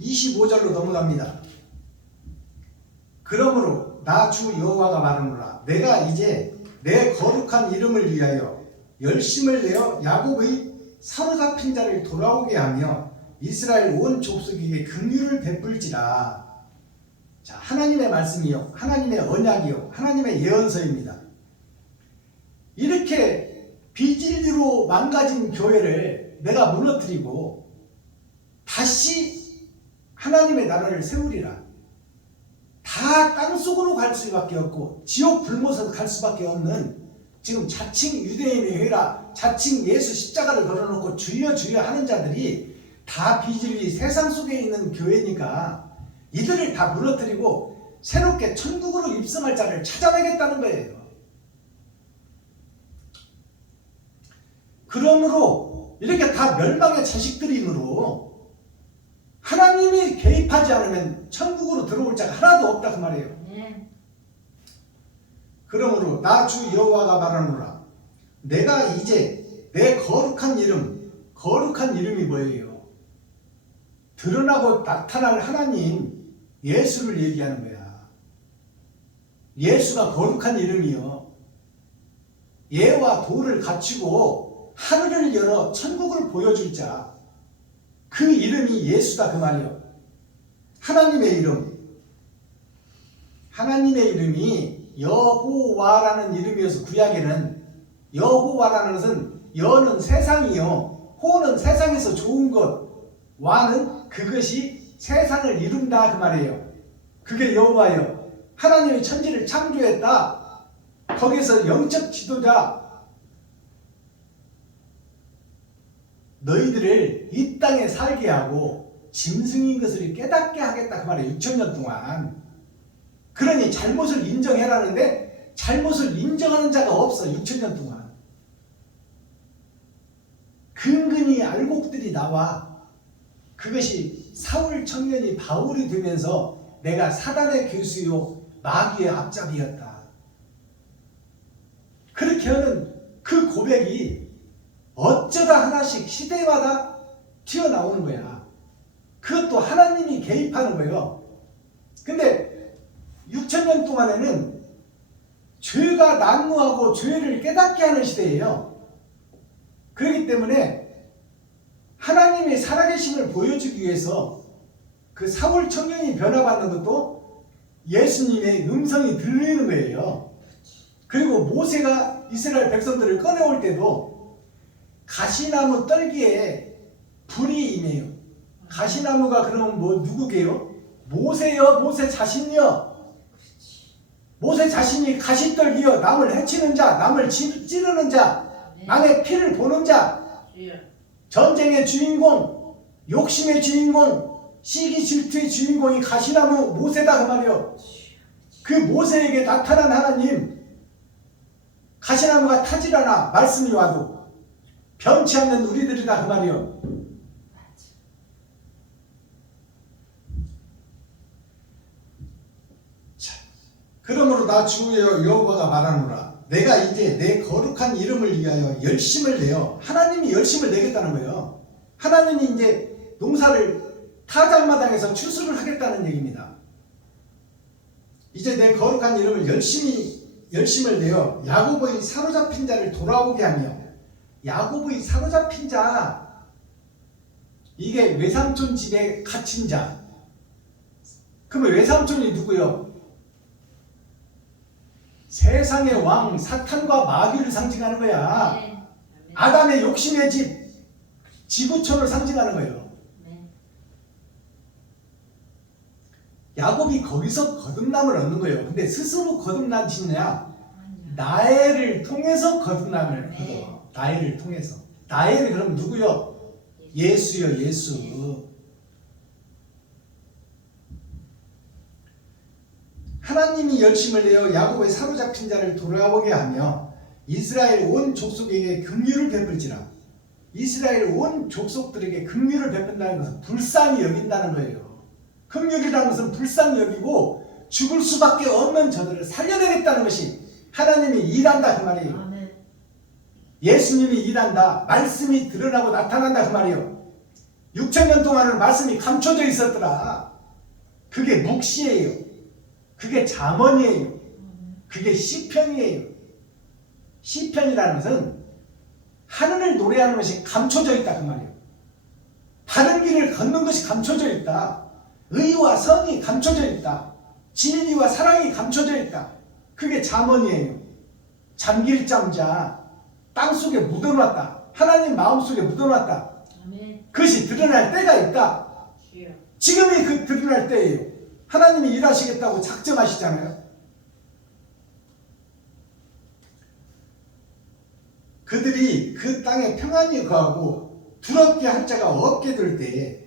25절로 넘어갑니다. 그러므로 나 주 여호와가 말하노라. 내가 이제 내 거룩한 이름을 위하여 열심을 내어 야곱의 사로잡힌 자를 돌아오게 하며 이스라엘 온 족속에게 긍휼을 베풀지라. 자, 하나님의 말씀이요, 하나님의 언약이요, 하나님의 예언서입니다. 이렇게 비진리로 망가진 교회를 내가 무너뜨리고 다시 하나님의 나라를 세우리라. 다 땅속으로 갈 수밖에 없고 지옥 불못으로 갈 수밖에 없는 지금 자칭 유대인의 회라, 자칭 예수 십자가를 걸어놓고 주여 주여 하는 자들이 다 비진리 세상 속에 있는 교회니까 이들을 다 무너뜨리고 새롭게 천국으로 입성할 자를 찾아내겠다는 거예요. 그러므로 이렇게 다 멸망의 자식들이므로 하나님이 개입하지 않으면 천국으로 들어올 자가 하나도 없다 그 말이에요. 네. 그러므로 나 주 여호와가 말하노라. 내가 이제 내 거룩한 이름이 뭐예요? 드러나고 나타날 하나님 예수를 얘기하는 거야. 예수가 거룩한 이름이요. 예와 도를 갖추고 하늘을 열어 천국을 보여줄 자. 그 이름이 예수다 그 말이요. 하나님의 이름. 하나님의 이름이 여호와라는 이름이어서 구약에는 여호와라는 것은 여는 세상이요, 호는 세상에서 좋은 것, 와는 그것이 세상을 이룬다 그 말이에요. 그게 여호와요. 하나님이 천지를 창조했다. 거기서 영적 지도자 너희들을 이 땅에 살게 하고 짐승인 것을 깨닫게 하겠다 그 말이에요. 6,000년 동안. 그러니 잘못을 인정해라는데 잘못을 인정하는 자가 없어. 6,000년 동안. 근근히 알곡들이 나와. 그것이 사울 청년이 바울이 되면서 내가 사단의 교수요 마귀의 앞잡이였다. 그렇게 하는 그 고백이 어쩌다 하나씩 시대마다 튀어나오는 거야. 그것도 하나님이 개입하는 거예요. 근데 6,000년 동안에는 죄가 난무하고 죄를 깨닫게 하는 시대예요. 그렇기 때문에 하나님의 살아계심을 보여주기 위해서 그 사울 청년이 변화받는 것도 예수님의 음성이 들리는 거예요. 그리고 모세가 이스라엘 백성들을 꺼내올 때도 가시나무 떨기에 불이 임해요. 가시나무가 그러면 뭐 누구게요? 모세요. 모세 자신이요. 모세 자신이 가시떨기요. 남을 해치는 자, 남을 찌르는 자, 남의 피를 보는 자, 전쟁의 주인공, 욕심의 주인공, 시기 질투의 주인공이 가시나무 모세다 그 말이요. 그 모세에게 나타난 하나님, 가시나무가 타질 않아 말씀이 와도 변치 않는 우리들이다 그 말이요. 자, 그러므로 나 주 여호와가 말하노라. 내가 이제 내 거룩한 이름을 위하여 열심을 내어. 하나님이 열심을 내겠다는 거예요. 하나님이 이제 농사를 타작마당에서 추수를 하겠다는 얘기입니다. 이제 내 거룩한 이름을 열심을 내어 야곱의 사로잡힌 자를 돌아오게 하며. 야곱의 사로잡힌 자, 이게 외삼촌 집에 갇힌 자. 그러면 외삼촌이 누구요? 세상의 왕 사탄과 마귀를 상징하는 거야. 네. 아담의 욕심의 집, 지구촌을 상징하는 거예요. 네. 야곱이 거기서 거듭남을 얻는 거예요. 근데 스스로 거듭나시냐? 아니요. 나엘을 통해서 거듭남을 네. 얻어. 나엘을 통해서. 나엘이 그럼 누구요? 예수요, 예수. 하나님이 열심을 내어 야곱의 사로잡힌 자를 돌아오게 하며 이스라엘 온 족속에게 긍휼을 베풀지라. 이스라엘 온 족속들에게 긍휼을 베푼다는 것은 불쌍히 여긴다는 거예요. 긍휼이라는 것은 불쌍히 여기고 죽을 수밖에 없는 저들을 살려내겠다는 것이 하나님이 일한다 그 말이에요. 아멘. 예수님이 일한다. 말씀이 드러나고 나타난다 그 말이에요. 6,000년 동안은 말씀이 감춰져 있었더라. 그게 묵시예요. 그게 잠언이에요. 그게 시편이에요. 시편이라는 것은 하늘을 노래하는 것이 감춰져 있다 그 말이에요. 바른 길을 걷는 것이 감춰져 있다. 의와 선이 감춰져 있다. 진리와 사랑이 감춰져 있다. 그게 잠언이에요. 잠길 잠자 땅속에 묻어놨다. 하나님 마음속에 묻어놨다. 아멘. 그것이 드러날 때가 있다. 주여. 지금이 그 드러날 때예요. 하나님이 일하시겠다고 작정하시잖아요. 그들이 그 땅에 평안히 거하고 두렵게 할 자가 없게 될 때에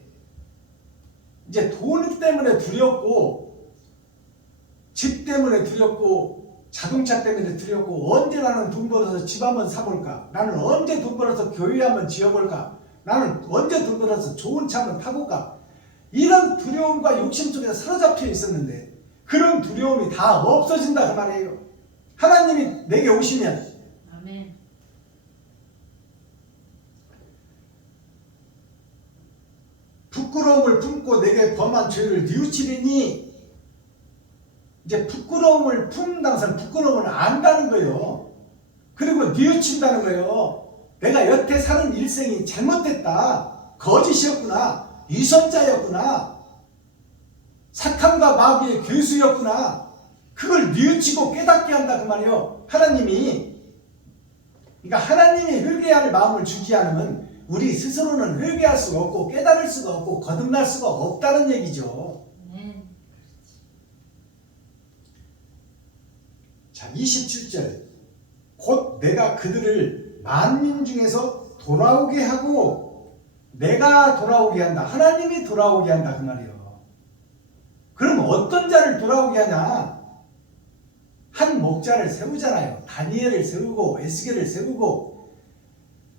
이제 돈 때문에 두렵고 집 때문에 두렵고 자동차 때문에 두렵고 언제 나는 돈 벌어서 집 한번 사볼까? 나는 언제 돈 벌어서 교회 한번 지어볼까? 나는 언제 돈 벌어서 좋은 차 한번 타볼까? 이런 두려움과 욕심 속에서 사로잡혀 있었는데 그런 두려움이 다 없어진다 그 말이에요. 하나님이 내게 오시면 아멘. 부끄러움을 품고 내게 범한 죄를 뉘우치리니 이제 부끄러움을 품는 사람 부끄러움을 안다는 거예요. 그리고 뉘우친다는 거예요. 내가 여태 사는 일생이 잘못됐다. 거짓이었구나. 위선자였구나. 사탄과 마귀의 교수였구나. 그걸 뉘우치고 깨닫게 한다 그 말이에요. 하나님이. 그러니까 하나님이 회개할 마음을 주지 않으면 우리 스스로는 회개할 수가 없고 깨달을 수가 없고 거듭날 수가 없다는 얘기죠. 아멘. 자, 27절. 곧 내가 그들을 만민 중에서 돌아오게 하고 내가 돌아오게 한다. 하나님이 돌아오게 한다 그 말이에요. 그럼 어떤 자를 돌아오게 하냐? 한 목자를 세우잖아요. 다니엘을 세우고 에스겔을 세우고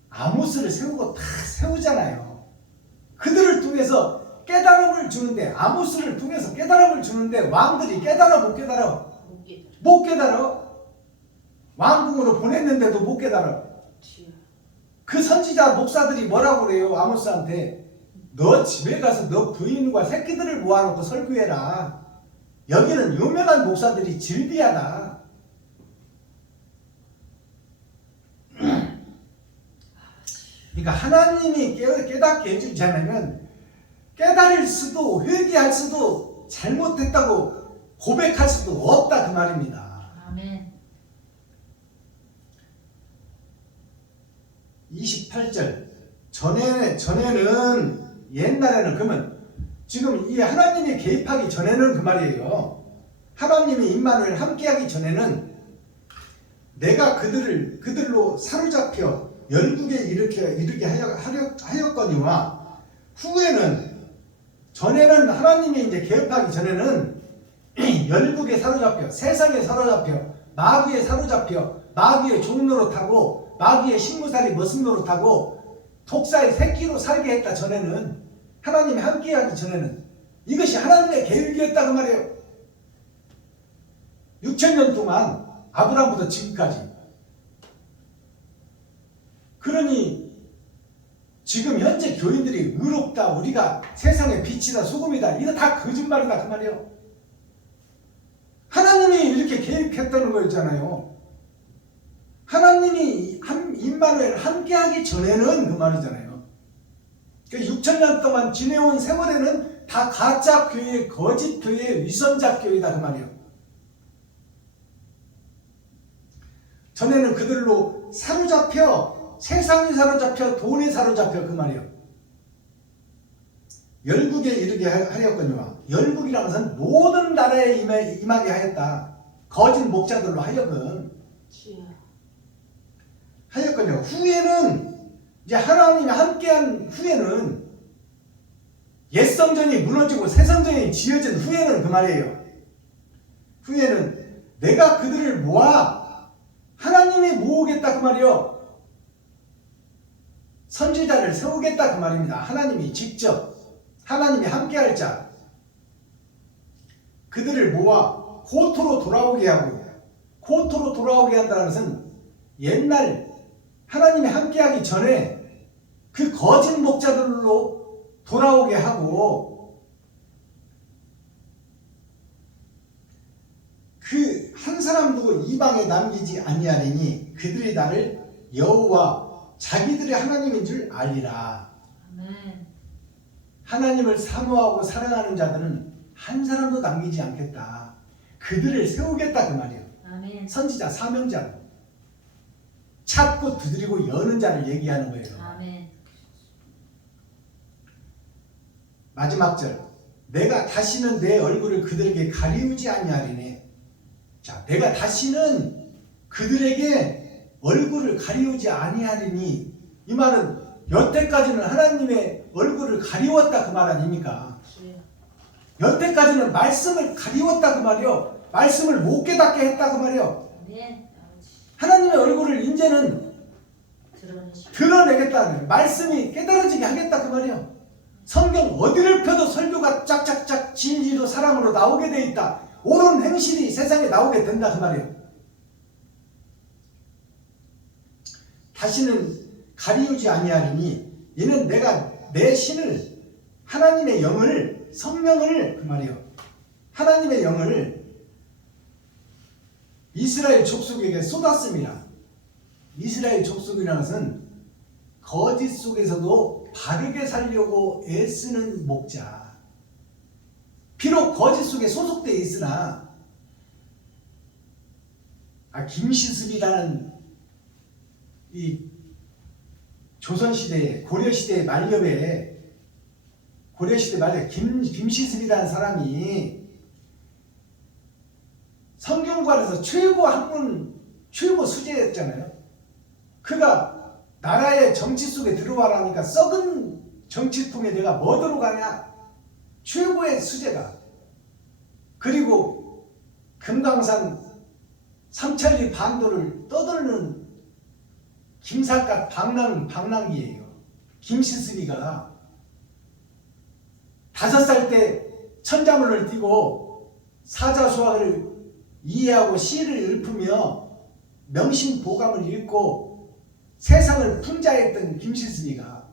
아모스를 세우고 다 세우잖아요. 그들을 통해서 깨달음을 주는데 아모스를 통해서 깨달음을 주는데 왕들이 깨달아 못 깨달아? 못 깨달아. 못 깨달아. 왕궁으로 보냈는데도 못 깨달아. 주여. 그 선지자 목사들이 뭐라고 그래요? 아모스한테 너 집에 가서 너 부인과 새끼들을 모아놓고 설교해라. 여기는 유명한 목사들이 질비하다. 그러니까 하나님이 깨닫게 해주지 않으면 깨달을 수도 회개할 수도 잘못했다고 고백할 수도 없다 그 말입니다. 아멘. 28절 전에는 옛날에는 그러면 지금 이 하나님이 개입하기 전에는 그 말이에요. 하나님이 임마누엘 함께하기 전에는 내가 그들로 사로잡혀 열국에 이르게 하였거니와 후에는 전에는 하나님이 이제 개입하기 전에는 열국에 사로잡혀 세상에 사로잡혀 마귀에 사로잡혀 마귀의 종노릇하고 마귀의 식무살이 머슴노릇하고 독사의 새끼로 살게 했다. 전에는 하나님이 함께하기 전에는 이것이 하나님의 계획이었다 그 말이에요. 6,000년 동안 아브라함부터 지금까지. 그러니 지금 현재 교인들이 의롭다 우리가 세상의 빛이다 소금이다 이거 다 거짓말이다 그 말이에요. 하나님이 이렇게 계획했다는 거였잖아요. 하나님이 임마누엘 함께하기 전에는 그 말이잖아요. 그러니까 6,000년 동안 지내온 세월에는 다 가짜 교회, 거짓 교회, 위선자 교회다 그 말이에요. 전에는 그들로 사로잡혀 세상에 사로잡혀 돈에 사로잡혀 그 말이에요. 열국에 이르게 하였거니와 열국이라는 것은 모든 나라에 임하게 하였다. 거짓 목자들로 하여금 하였거니와 후에는 이제 하나님이 함께한 후에는 옛 성전이 무너지고 새 성전이 지어진 후에는 그 말이에요. 후에는 내가 그들을 모아 하나님이 모으겠다 그 말이에요. 선지자를 세우겠다 그 말입니다. 하나님이 직접 하나님이 함께할 자 그들을 모아 고토로 돌아오게 하고 고토로 돌아오게 한다는 것은 옛날 하나님이 함께하기 전에 그 거짓 목자들로 돌아오게 하고 그 한 사람도 이방에 남기지 아니하리니 그들이 나를 여호와 자기들이 하나님인 줄 알리라. 아멘. 하나님을 사모하고 사랑하는 자들은 한 사람도 남기지 않겠다. 그들을 세우겠다 그 말이에요. 아멘. 선지자, 사명자, 찾고 두드리고 여는 자를 얘기하는 거예요. 아멘. 마지막 절, 내가 다시는 내 얼굴을 그들에게 가리우지 아니하리니. 자, 내가 다시는 그들에게 얼굴을 가리우지 아니하리니, 이 말은 여태까지는 하나님의 얼굴을 가리웠다 그 말 아닙니까? 주여. 여태까지는 말씀을 가리웠다 그 말이요, 말씀을 못 깨닫게 했다 그 말이요. 아멘. 아버지. 하나님의 얼굴을 이제는 드러내시고. 드러내겠다는, 말씀이 깨달아지게 하겠다 그 말이요. 성경 어디를 펴도 설교가 짝짝짝 진리로 사랑으로 나오게 돼 있다. 옳은 행실이 세상에 나오게 된다 그 말이에요. 다시는 가리우지 아니하리니 이는 내가 내 신을, 하나님의 영을, 성령을 그 말이에요. 하나님의 영을 이스라엘 족속에게 쏟았습니다. 이스라엘 족속이라는 것은 거짓 속에서도 바르게 살려고 애쓰는 목자. 비록 거짓 속에 소속되어 있으나 김시습이라는 이 조선시대에, 고려시대 말엽에, 고려시대 말에 김시습이라는 사람이 성경관에서 최고 학문, 최고 수재였잖아요. 그가 나라의 정치 속에 들어와라니까 썩은 정치품에 내가 뭐 들어가냐? 최고의 수재가. 그리고 금강산 삼천리 반도를 떠드는 김삿갓 방랑기예요. 김시습이가 5살 때 천자문을 띄고 사자수학을 이해하고 시를 읊으며 명심보감을 읽고 세상을 풍자했던 김시습이가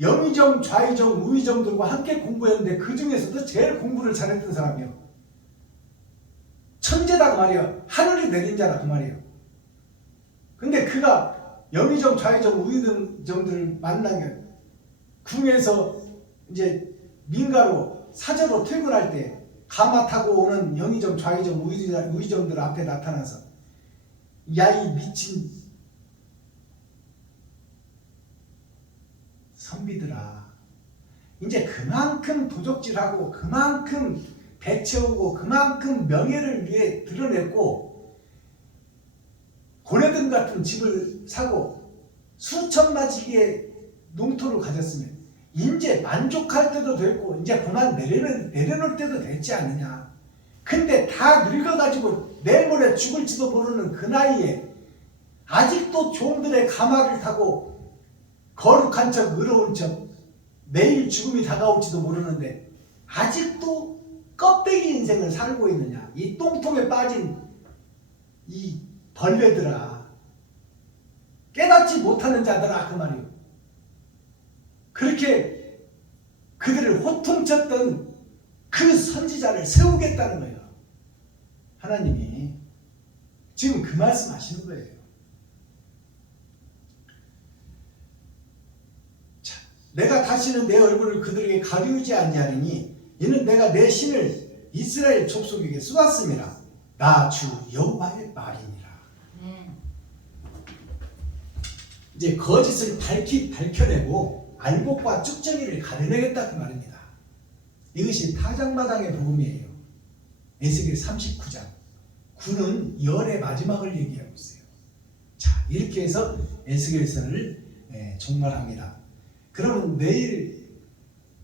영의정, 좌의정, 우의정들과 함께 공부했는데 그 중에서도 제일 공부를 잘했던 사람이요. 천재다 그 말이에요. 하늘이 내린 자라 그 말이에요. 근데 그가 영의정, 좌의정, 우의정들을 만나게 궁에서 이제 민가로 사저로 퇴근할 때 가마 타고 오는 영의정, 좌의정, 우의정들 앞에 나타나서 야 이 미친 선비들아, 이제 그만큼 도적질하고 그만큼 배채우고 그만큼 명예를 위해 드러냈고 고려등 같은 집을 사고 수천마지기의 농토를 가졌으면 이제 만족할 때도 됐고 이제 그만 내려놓을 때도 됐지 않느냐. 근데 다 늙어가지고 내일 모레 죽을지도 모르는 그 나이에 아직도 종들의 가마를 타고 거룩한 척 의로운 척 내일 죽음이 다가올지도 모르는데 아직도 껍데기 인생을 살고 있느냐. 이 똥통에 빠진 이 벌레들아, 깨닫지 못하는 자들아 그 말이요. 그렇게 그들을 호통쳤던 그 선지자를 세우겠다는 거예요. 하나님이 지금 그 말씀 하시는 거예요. 자, 내가 다시는 내 얼굴을 그들에게 가리우지 아니하리니 이는 내가 내 신을 이스라엘 족속에게 쏟았습니다. 나 주 여호와의 말이니라. 이제 거짓을 밝혀내고 알곡과 쭉정이를 가려내겠다 그 말입니다. 이것이 타작마당의 복음이에요. 에스겔 39장 9는 열의 마지막을 얘기하고 있어요. 자, 이렇게 해서 에스겔서를 종말합니다. 그러면 내일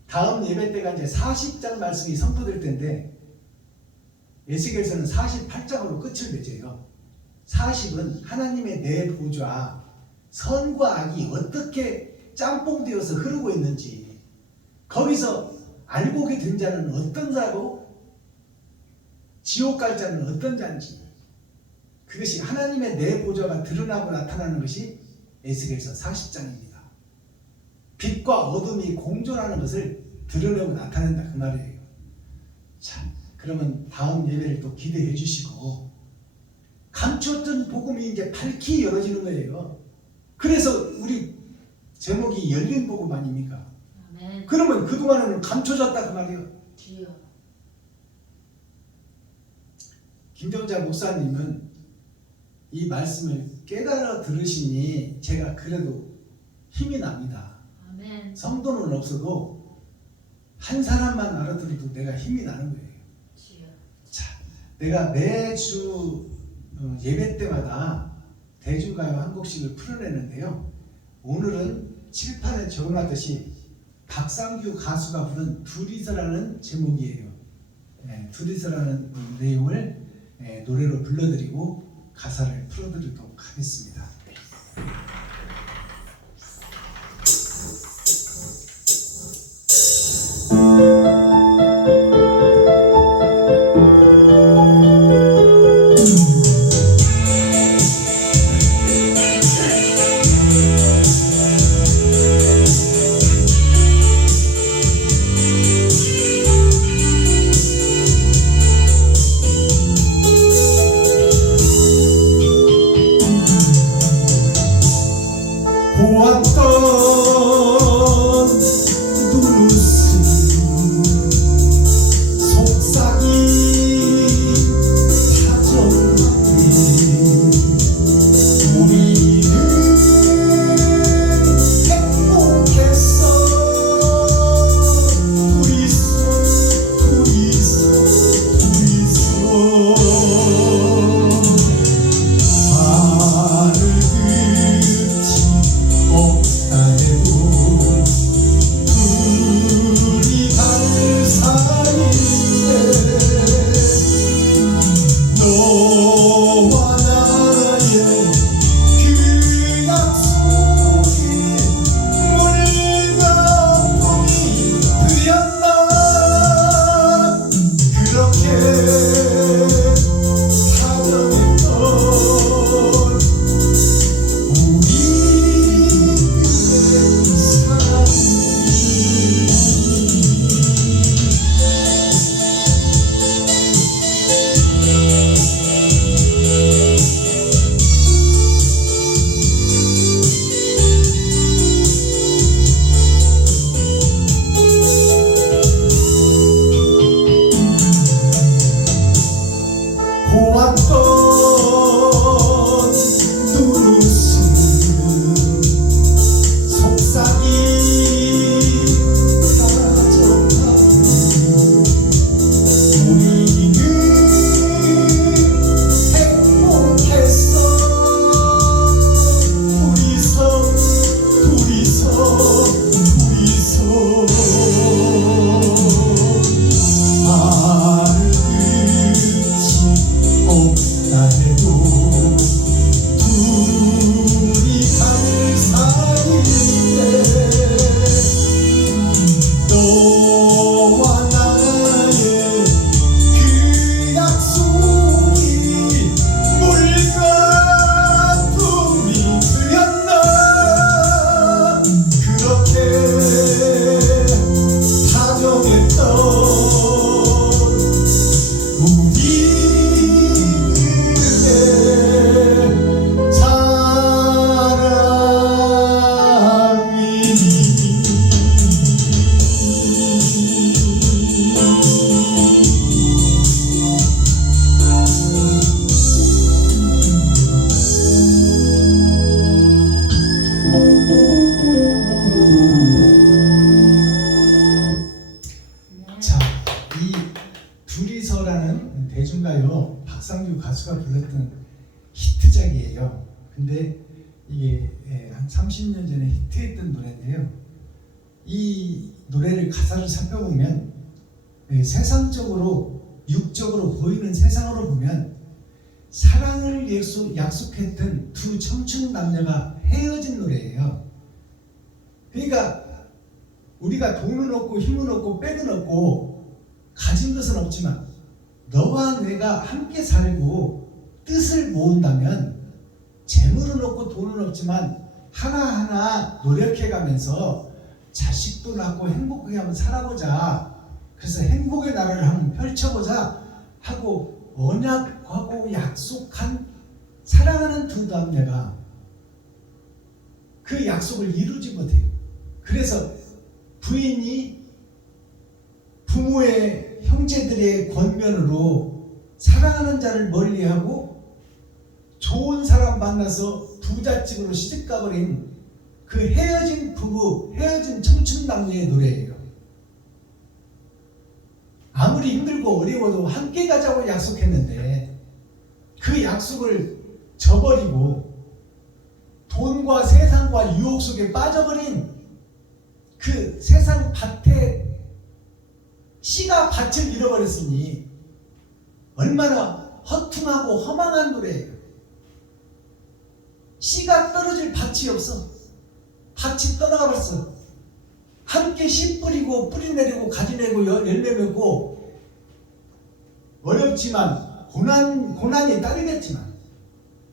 다음 예배 때가 이제 40장 말씀이 선포될 텐데 에스겔서는 48장으로 끝을 맺어요. 40은 하나님의 내 보좌, 선과 악이 어떻게 짬뽕되어서 흐르고 있는지, 거기서 알곡이 된 자는 어떤 자고 지옥 갈 자는 어떤 자인지, 그것이 하나님의 내 보좌가 드러나고 나타나는 것이 에스겔서 40장입니다. 빛과 어둠이 공존하는 것을 드러내고 나타낸다 그 말이에요. 자, 그러면 다음 예배를 또 기대해 주시고 감추었던 복음이 이제 밝히 열어지는 거예요. 그래서 우리 제목이 열린 복음 아닙니까? 아멘. 그러면 그동안에는 감춰졌다 그 말이에요. 주여. 김정자 목사님은 이 말씀을 깨달아 들으시니 제가 그래도 힘이 납니다. 아멘. 성도는 없어도 한 사람만 알아들어도 내가 힘이 나는 거예요. 주여. 자, 내가 매주 예배 때마다 대중가요 한 곡씩을 풀어내는데요. 오늘은 칠판에 적어놨듯이 박상규 가수가 부른 둘이서라는 제목이에요. 둘이서라는 내용을 노래로 불러드리고 가사를 풀어드리도록 하겠습니다. 보았던 눈웃음 속삭임 다정하게 우리는 행복했어 둘이서 발을 끝이 없다 해도 둘이 갈 사이인데 너와 나의 그 약속이 물거품이 되었나 그렇게 사정했던 우리의 사랑이 보았던 눈웃음 속삭임 다정하게 우리는 행복했어 둘이서 말을 끝이 없다 해도 둘이 갈 사이인데 너와 나의 그 약속이 물거품이 되었나 그렇게 다정했던 우리들의 자, 이 둘이서라는 대중가요 박상규 가수가 불렀던 히트작이에요. 근데 이게 한 30년 전에 히트했던 노래인데요. 이 노래를 가사를 살펴보면 세상적으로 육적으로 보이는 세상으로 보면 사랑을 약속했던 두 청춘 남녀가 헤어진 노래예요. 그러니까 우리가 돈은 없고 힘은 없고 백은 없고 가진 것은 없지만 너와 내가 함께 살고 뜻을 모은다면 재물은 없고 돈은 없지만 하나하나 노력해가면서 자식도 낳고 행복하게 한번 살아보자. 그래서 행복의 나라를 한번 펼쳐보자 하고 언약하고 약속한 사랑하는 두 남녀가 그 약속을 이루지 못해요. 그래서 부인이 부모의 형제들의 권면으로 사랑하는 자를 멀리하고 좋은 사람 만나서 부잣집으로 시집 가버린 그 헤어진 부부, 헤어진 청춘 남녀의 노래예요. 아무리 힘들고 어려워도 함께 가자고 약속했는데 그 약속을 저버리고 돈과 세상과 유혹 속에 빠져버린 그 세상 밭에 씨가 밭을 잃어버렸으니 얼마나 허퉁하고 허망한 노래예요. 씨가 떨어질 밭이 없어. 밭이 떠나가 버렸어. 함께 씨 뿌리고 뿌리 내리고 가지 내고 열매 맺고 어렵지만 고난이 따르겠지만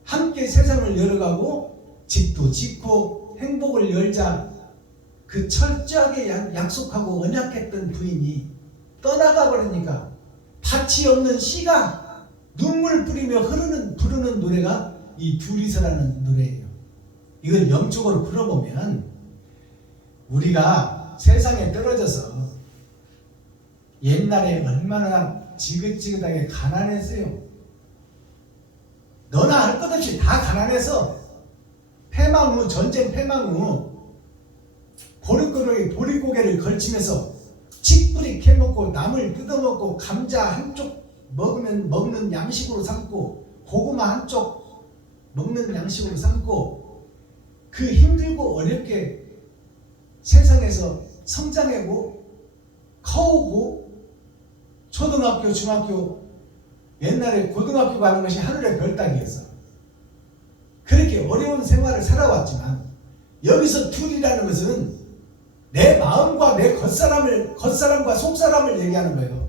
함께 세상을 열어가고 집도 짓고 행복을 열자 그 철저하게 약속하고 언약했던 부인이 떠나가 버리니까 밭이 없는 씨가 눈물 뿌리며 부르는 노래가 이 둘이서라는 노래예요. 이걸 영적으로 풀어보면 우리가 세상에 떨어져서 옛날에 얼마나 지긋지긋하게 가난했어요. 너나 할 것 없이 다 가난해서 패망 후, 전쟁 패망 후 보릿고개를 걸치면서 칡뿌리 캐먹고 나물 뜯어먹고 감자 한쪽 먹는 양식으로 삼고 고구마 한쪽 먹는 양식으로 삼고 그 힘들고 어렵게 세상에서 성장하고 커오고 초등학교, 중학교 옛날에 고등학교 가는 것이 하늘의 별 따기였어. 그렇게 어려운 생활을 살아왔지만 여기서 둘이라는 것은 내 마음과 내 겉사람과 속사람을 얘기하는 거예요.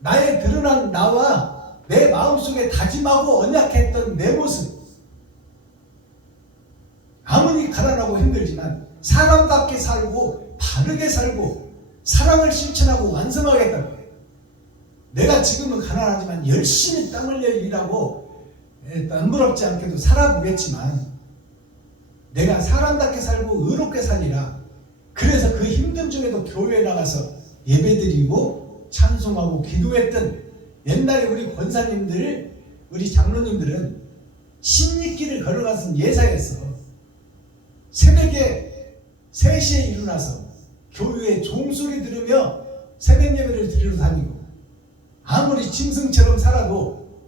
나의 드러난 나와 내 마음속에 다짐하고 언약했던 내 모습. 아무리 가난하고 힘들지만 사람답게 살고 바르게 살고 사랑을 실천하고 완성하겠다는 거예요. 내가 지금은 가난하지만 열심히 땀 흘려 일하고 남부럽지 않게도 살아보겠지만 내가 사람답게 살고 의롭게 살리라. 그래서 그 힘든 중에도 교회에 나가서 예배드리고 찬송하고 기도했던 옛날에 우리 권사님들, 우리 장로님들은 신익길을 걸어가서 예사했어. 새벽에 3시에 일어나서 교회에 종소리 들으며 새벽 예배를 드리러 다니고 아무리 짐승처럼 살아도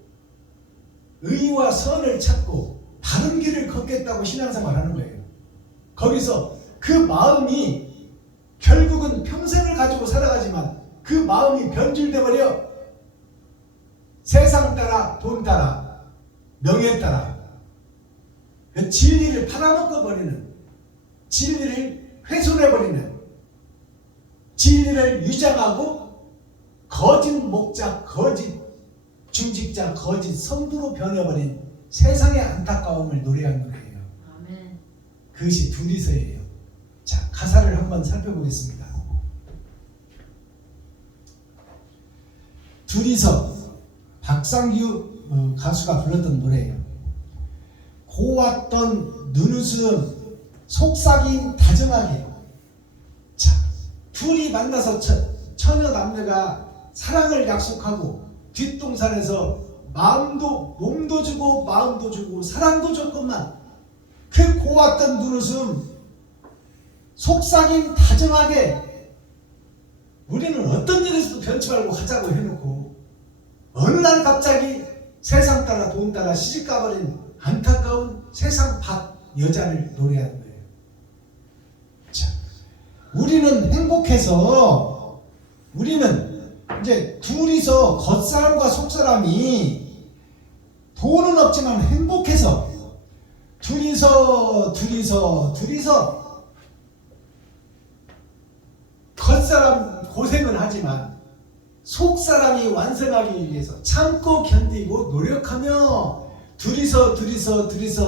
의와 선을 찾고 바른 길을 걷겠다고 신앙생활 하는 거예요. 거기서 그 마음이 결국은 평생을 가지고 살아가지만 그 마음이 변질돼 버려. 세상 따라 돈 따라 명예 따라 그 진리를 팔아먹어 버리는, 진리를 훼손해 버리는, 진리를 위장하고 거짓 목자, 거짓 중직자, 거짓 성도로 변해버린 세상의 안타까움을 노래한 노래예요. 아멘. 그것이 둘이서예요. 자, 가사를 한번 살펴보겠습니다. 둘이서 박상규 가수가 불렀던 노래예요. 고왔던 눈웃음 속삭임 다정하게. 자, 둘이 만나서 처녀 남녀가 사랑을 약속하고 뒷동산에서 몸도 주고 마음도 주고 사랑도 줬건만 그 고왔던 눈웃음 속삭임 다정하게 우리는 어떤 일에서도 변치 말고 하자고 해놓고 어느 날 갑자기 세상 따라 돈 따라 시집 가버린 안타까운 세상 밭 여자를 노래하는 거예요. 자, 우리는 행복해서 우리는 이제 둘이서 겉사람과 속사람이 돈은 없지만 행복해서 둘이서 겉사람 고생은 하지만 속사람이 완성하기 위해서 참고 견디고 노력하며 둘이서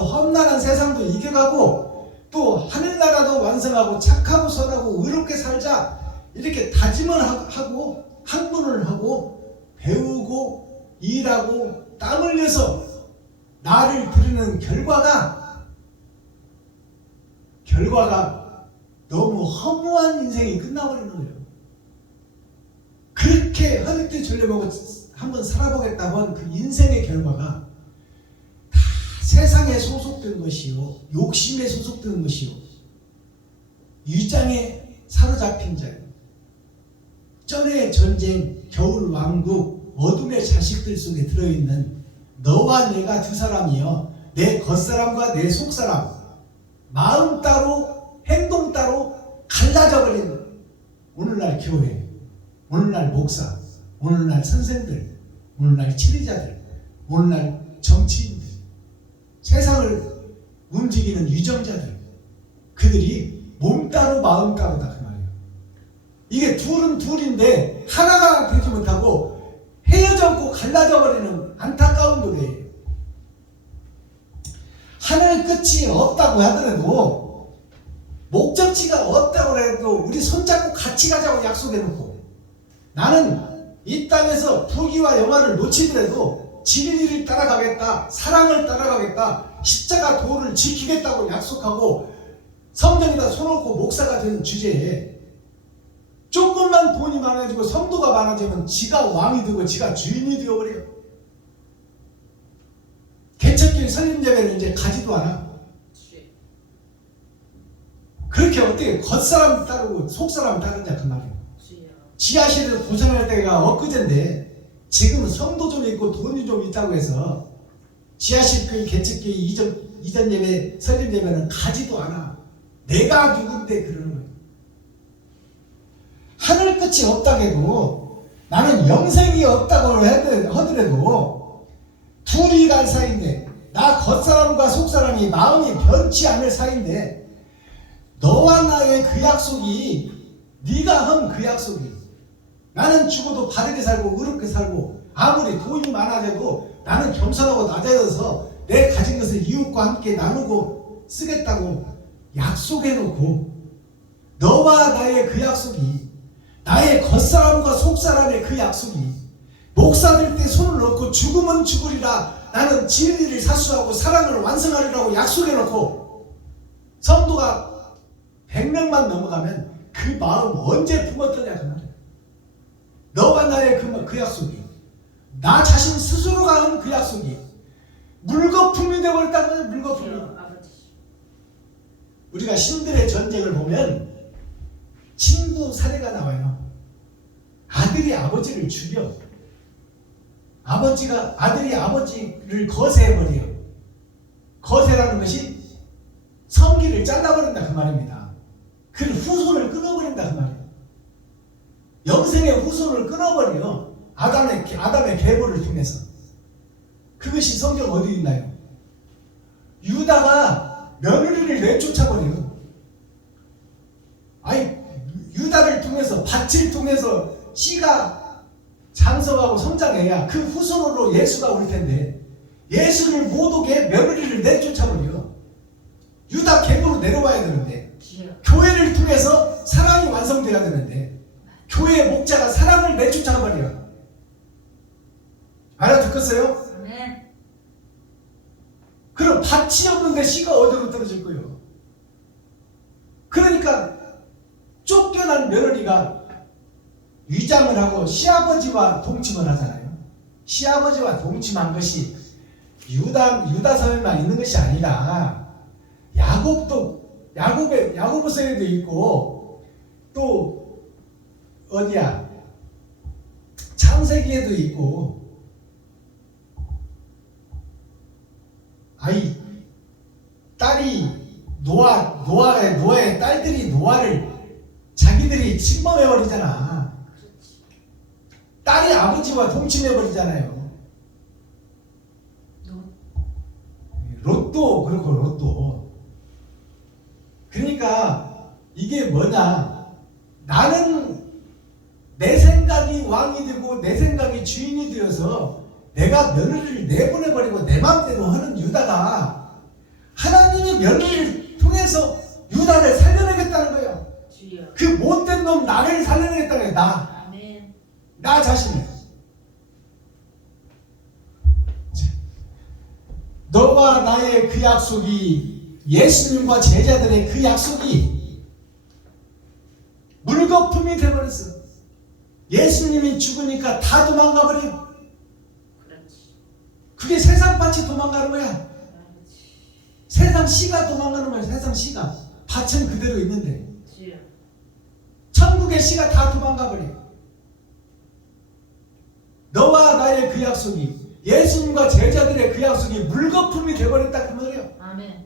험난한 세상도 이겨가고 또 하늘나라도 완성하고 착하고 선하고 의롭게 살자 이렇게 다짐을 하고 학문을 하고 배우고 일하고 땀 흘려서 나를 들으는 결과가 너무 허무한 인생이 끝나버리는 거예요. 그렇게 허리띠 졸려보고 한번 살아보겠다고 한 그 인생의 결과가 다 세상에 소속된 것이요, 욕심에 소속된 것이요, 유장에 사로잡힌 자예요. 전의 전쟁, 겨울 왕국, 어둠의 자식들 속에 들어있는 너와 내가 두 사람이요, 내 겉사람과 내 속사람, 마음 따로 행동 따로 갈라져 버린 오늘날 교회, 오늘날 목사, 오늘날 선생들, 오늘날 치리자들, 오늘날 정치인들, 세상을 움직이는 유정자들, 그들이 몸 따로 마음 따로다 그 말이에요. 이게 둘은 둘인데 하나가 되지 못하고 헤어졌고 갈라져 버리는 안타까운 노래예요. 하늘 끝이 없다고 하더라도, 목적지가 없다고 해도 우리 손잡고 같이 가자고 약속해놓고, 나는 이 땅에서 부귀와 영화를 놓치더라도 진리를 따라가겠다, 사랑을 따라가겠다, 십자가 도를 지키겠다고 약속하고 성경에다 손놓고 목사가 된 주제에, 조금만 돈이 많아지고 성도가 많아지면 지가 왕이 되고 지가 주인이 되어버려요. 개척교회 설립예배를 이제 가지도 않아. 그렇게 어떻게 겉사람 따르고 속사람 따르냐 그 말이에요. 지하실에서 고생할 때가 엊그제인데 지금은 성도 좀 있고 돈이 좀 있다고 해서 지하실 교회 개척교회 이전 예배 설립 예배는 가지도 않아. 내가 누군데 그러는 거예요. 하늘 끝이 없다고 해도, 나는 영생이 없다고 하더라도 둘이 갈 사이인데, 나 겉사람과 속사람이 마음이 변치 않을 사이인데, 너와 나의 그 약속이, 네가 한 그 약속이, 나는 죽어도 바르게 살고 의롭게 살고 아무리 돈이 많아져도 나는 겸손하고 낮아져서 내 가진 것을 이웃과 함께 나누고 쓰겠다고 약속해놓고, 너와 나의 그 약속이, 나의 겉사람과 속사람의 그 약속이, 목사될 때 손을 놓고 죽으면 죽으리라, 나는 진리를 사수하고 사랑을 완성하리라고 약속해놓고, 성도가 100명만 넘어가면 그 마음 언제 품었더냐 그 말이야. 너와 나의 그 약속이, 나 자신 스스로가 한 그 약속이 물거품이 되어버렸다는 거예요. 물거품이. 우리가 신들의 전쟁을 보면 친구 사례가 나와요. 아들이 아버지를 죽여. 아들이 아버지를 거세해버려요. 거세라는 것이 성기를 잘라버린다 그 말입니다. 그 후손을 끊어버린다 그 말이에요. 영생의 후손을 끊어버려. 아담의 계보를 통해서. 그것이 성경 어디 있나요? 유다가 며느리를 내쫓아버려요. 아니, 유다를 통해서, 밭을 통해서 씨가 장성하고 성장해야 그 후손으로 예수가 올 텐데, 예수를 못 오게 며느리를 내쫓아버려. 유다 계보로 내려와야 되는데, 교회를 통해서 사랑이 완성돼야 되는데, 교회의 목자가 사랑을 내쫓아버려. 알아듣겠어요? 네. 그럼 밭이 없는데 씨가 어디로 떨어질 거예요? 그러니까 쫓겨난 며느리가 위장을 하고 시아버지와 동침을 하잖아요. 시아버지와 동침한 것이 유다서에만 있는 것이 아니라 야고보서에도 있고, 또 어디야, 창세기에도 있고. 아이, 딸이 노아의 딸들이 노아를 자기들이 침범해버리잖아. 딸이 아버지와 동침해버리잖아요. 롯도 그렇고 롯도. 그러니까 이게 뭐냐, 나는 내 생각이 왕이 되고 내 생각이 주인이 되어서 내가 며느리를 내보내버리고 내 마음대로 하는 유다가, 하나님의 며느리를 통해서 유다를 살려내겠다는 거예요. 그 못된 놈 나를 살려내겠다는 거예요. 나 자신을. 너 너와 나의 그 약속이, 예수님과 제자들의 그 약속이 물거품이 되어버렸어. 예수님이 죽으니까 다 도망가버려. 그렇지. 그게 세상 밭이 도망가는 거야. 그렇지. 세상 씨가 도망가는 거야. 세상 씨가. 밭은 그대로 있는데 주여. 천국의 씨가 다 도망가버려. 너와 나의 그 약속이, 예수님과 제자들의 그 약속이 물거품이 되어버렸다 그 말이에요. 아멘.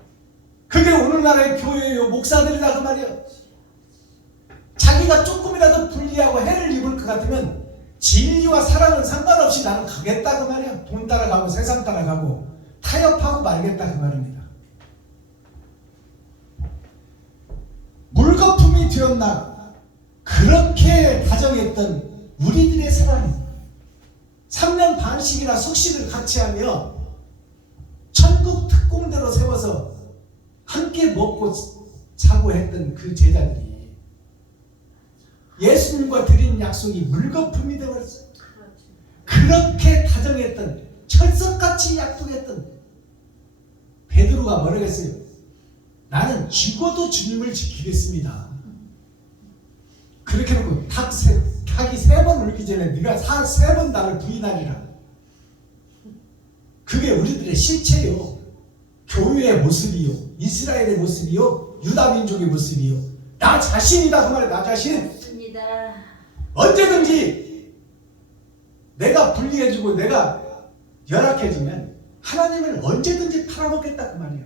그게 오늘날의 교회요, 목사들이다 그 말이에요. 자기가 조금이라도 불리하고 해를 입을 것 같으면 진리와 사랑은 상관없이 나는 가겠다 그 말이에요. 돈 따라가고 세상 따라가고 타협하고 말겠다 그 말입니다. 물거품이 되었나 그렇게 다정했던 우리들의 사랑이 3년 반씩이나 숙식을 같이 하며 천국 특공대로 세워서 함께 먹고 자고 했던 그 제자들이 예수님과 드린 약속이 물거품이 되어버렸어요. 그렇게 다정했던, 철석같이 약속했던 베드로가 뭐라고 했어요? 나는 죽어도 주님을 지키겠습니다. 그렇게 놓고 닭이 3번 울기 전에 네가 3번 나를 부인하리라. 그게 우리들의 실체요. 교회의 모습이요. 이스라엘의 모습이요. 유다 민족의 모습이요. 나 자신이다 그 말이야. 나 자신. 맞습니다. 언제든지 내가 불리해지고 내가 열악해지면 하나님을 언제든지 팔아먹겠다 그 말이에요.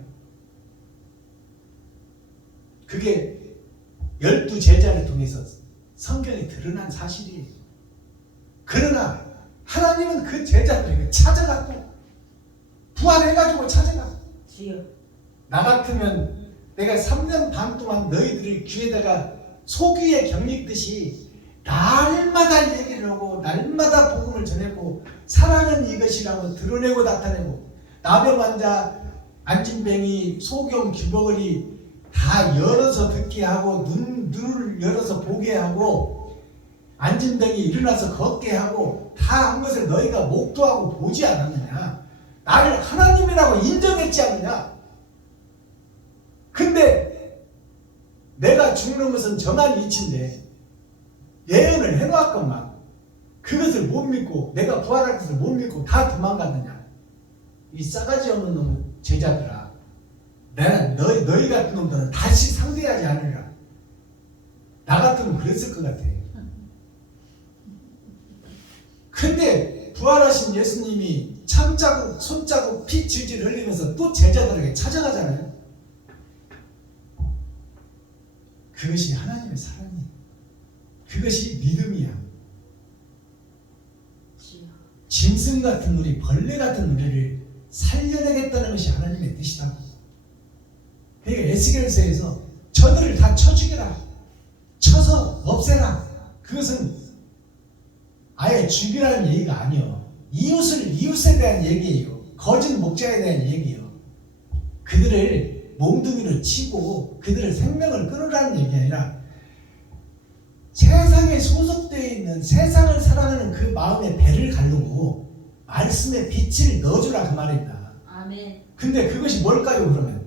그게 12 제자를 통해서 성경에 드러난 사실이에요. 그러나 하나님은 그 제자들에게 찾아갔고 부활해가지고 찾아가. 주여. 나 같으면 내가 3년 반 동안 너희들을 귀에다가 소귀에 격리듯이 날마다 얘기를 하고 날마다 복음을 전했고 사랑은 이것이라고 드러내고 나타내고 나병 환자, 안진뱅이, 소경, 귀버거리 다 열어서 듣게 하고 눈을 열어서 보게 하고 안진뱅이 일어나서 걷게 하고 다 한 것을 너희가 목도하고 보지 않았느냐? 나를 하나님이라고 인정했지 않느냐? 근데 내가 죽는 것은 정한 이치인데 예언을 해놓았건만 그것을 못 믿고 내가 부활할 것을 못 믿고 다 도망갔느냐? 이 싸가지 없는 놈 제자들아, 나는 너희 같은 놈들은 다시 상대하지 않으리라. 나 같으면 그랬을 것 같아. 근데 부활하신 예수님이 참자국, 손자국, 피 질질 흘리면서 또 제자들에게 찾아가잖아요. 그것이 하나님의 사랑이에요. 그것이 믿음이야. 주여. 짐승 같은 우리, 벌레 같은 우리를 살려내겠다는 것이 하나님의 뜻이다. 그러니까 에스겔서에서 저들을 다 쳐 죽여라, 쳐서 없애라. 그것은 아예 죽이라는 얘기가 아니요. 이웃에 대한 얘기예요. 거짓 목자에 대한 얘기예요. 그들을 몽둥이로 치고 그들의 생명을 끊으라는 얘기 아니라 세상에 소속되어 있는 세상을 사랑하는 그 마음의 배를 가르고 말씀의 빛을 넣어주라 그 말입니다. 아멘. 근데 그것이 뭘까요 그러면?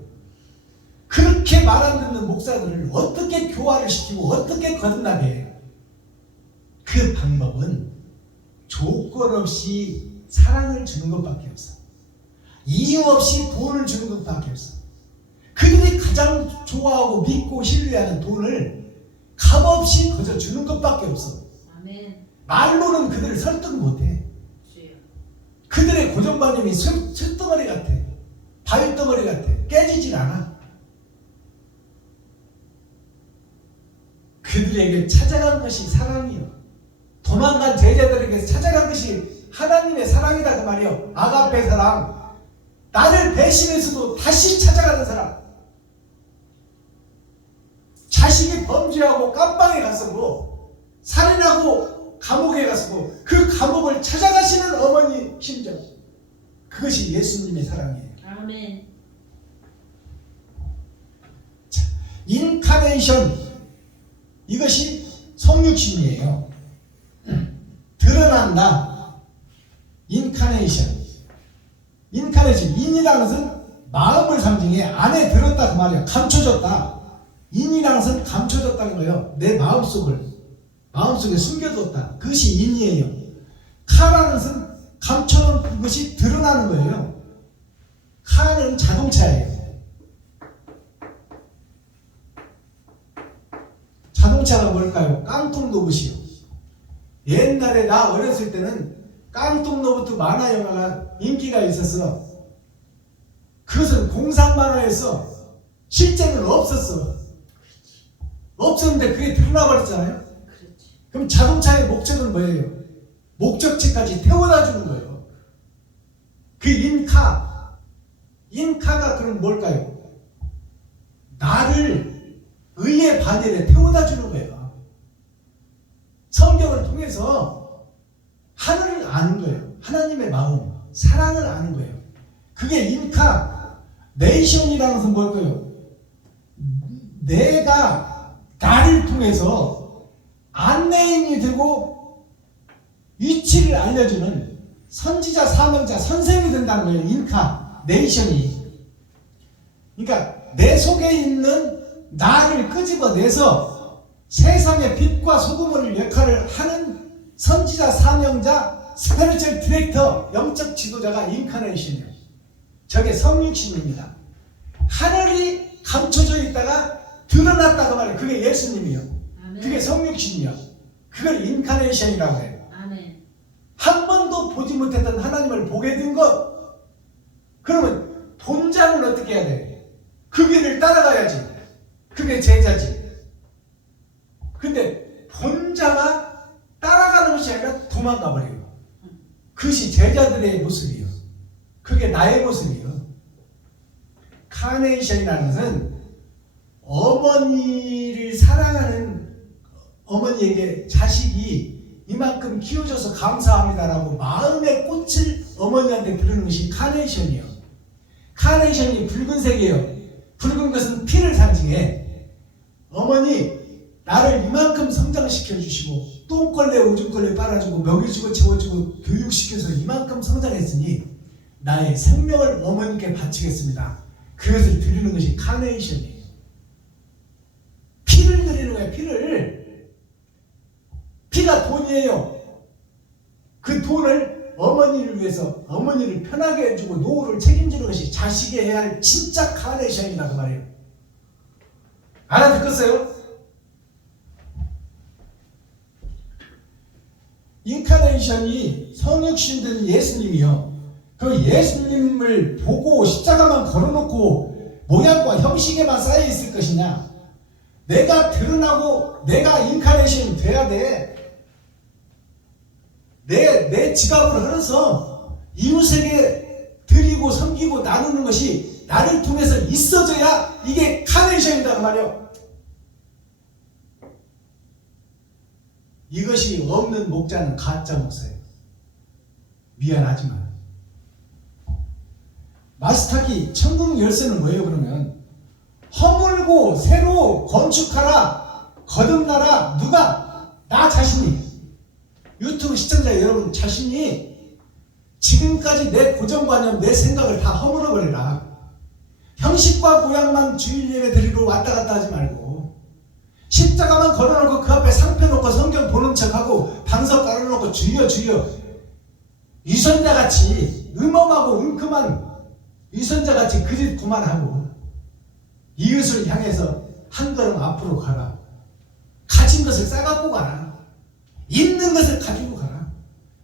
그렇게 말 안 듣는 목사들을 어떻게 교화를 시키고 어떻게 거듭나게 해요? 그 방법은 조건 없이 사랑을 주는 것밖에 없어. 이유 없이 돈을 주는 것밖에 없어. 그들이 가장 좋아하고 믿고 신뢰하는 돈을 값없이 거저 주는 것밖에 없어. 아멘. 말로는 그들을 설득 못해. 주여. 그들의 고정관념이 쇳덩어리 같아. 바위덩어리 같아. 깨지질 않아. 그들에게 찾아간 것이 사랑이요. 도망간 제자들에게 찾아간 것이 하나님의 사랑이다 그 말이요. 아가페 사랑. 나를 배신해서도 다시 찾아가는 사람. 자식이 범죄하고 깜빵에 갔었고 살인하고 감옥에 갔었고 그 감옥을 찾아가시는 어머니 심정. 그것이 예수님의 사랑이에요. 아멘. 자, 인카네이션. 이것이 성육신이에요. 드러난다. 인카네이션. 인이라는 것은 마음을 상징해. 안에 들었다 그 말이야. 감춰졌다. 인이라는 것은 감춰졌다는 거예요. 내 마음속에 숨겨뒀다. 그것이 인이에요. 카라는 것은 감춰놓은 것이 드러나는 거예요. 카는 자동차예요. 자동차가 뭘까요? 깡통 로봇이요. 옛날에 나 어렸을 때는 깡통 로봇 만화 영화가 인기가 있었어. 그것은 공상 만화에서 실제는 없었어. 없었는데 그게 드러나 버렸잖아요. 그렇지. 그럼 자동차의 목적은 뭐예요? 목적지까지 태워다 주는 거예요. 그 인카가 그럼 뭘까요? 나를 의의 반열에 태워다 주는 거예요. 성경을 통해서 하늘을 아는 거예요. 하나님의 마음, 사랑을 아는 거예요. 그게 인카, 네이션이라는 것은 뭘까요? 내가 나를 통해서 안내인이 되고 위치를 알려주는 선지자, 사명자, 선생이 된다는 거예요. 인카, 네이션이. 그러니까 내 속에 있는 나를 끄집어내서 세상의 빛과 소금을 역할을 하는 선지자, 사명자, 스피리추얼 디렉터, 영적 지도자가 인카네이션이에요. 저게 성육신입니다. 하늘이 감춰져 있다가 드러났다고 말해요. 그게 예수님이요. 아멘. 그게 성육신이요. 그걸 인카네이션이라고 해요. 아멘. 한 번도 보지 못했던 하나님을 보게 된 것. 그러면 본자는 어떻게 해야 돼? 그 길을 따라가야지. 그게 제자지. 근데 본자가 따라가는 것이 아니라 도망가 버려요. 그것이 제자들의 모습이에요. 그게 나의 모습이에요. 카네이션이라는 것은 어머니를 사랑하는 어머니에게 자식이 이만큼 키워줘서 감사합니다라고 마음의 꽃을 어머니한테 드리는 것이 카네이션이에요. 카네이션이 붉은색이에요. 붉은 것은 피를 상징해. 어머니 나를 이만큼 성장시켜 주시고 똥걸레 오줌걸레 빨아주고 먹여주고 채워주고 교육시켜서 이만큼 성장했으니 나의 생명을 어머니께 바치겠습니다. 그것을 드리는 것이 카네이션이에요. 피를 드리는 거예요. 피가 돈이에요. 그 돈을 어머니를 위해서 어머니를 편하게 해주고 노후를 책임지는 것이 자식이 해야 할 진짜 카네이션이다 그 말이에요. 알아듣겠어요? 인카네이션이 성육신된 예수님이요. 그 예수님을 보고 십자가만 걸어놓고 모양과 형식에만 쌓여 있을 것이냐? 내가 드러나고 내가 인카네이션이 돼야 돼. 내 지갑을 흘러서 이웃에게 드리고 섬기고 나누는 것이 나를 통해서 있어져야 이게 카네이션이다 그 말이요. 이것이 없는 목자는 가짜 목사예요. 미안하지만 마스터키 천국 열쇠는 뭐예요? 그러면 허물고 새로 건축하라, 거듭나라. 누가? 나 자신이. 유튜브 시청자 여러분 자신이 지금까지 내 고정관념, 내 생각을 다 허물어버리라. 형식과 모양만 주일 예배 드리러 왔다 갔다 하지 말고 십자가만 걸어놓고 그 앞에 상표 놓고 성경 보는 척하고 방석 깔아놓고 주여 주여 유선자같이 음험하고 은큼한 유선자같이 그짓 그만하고 이웃을 향해서 한 걸음 앞으로 가라. 가진 것을 싸갖고 가라. 있는 것을 가지고 가라.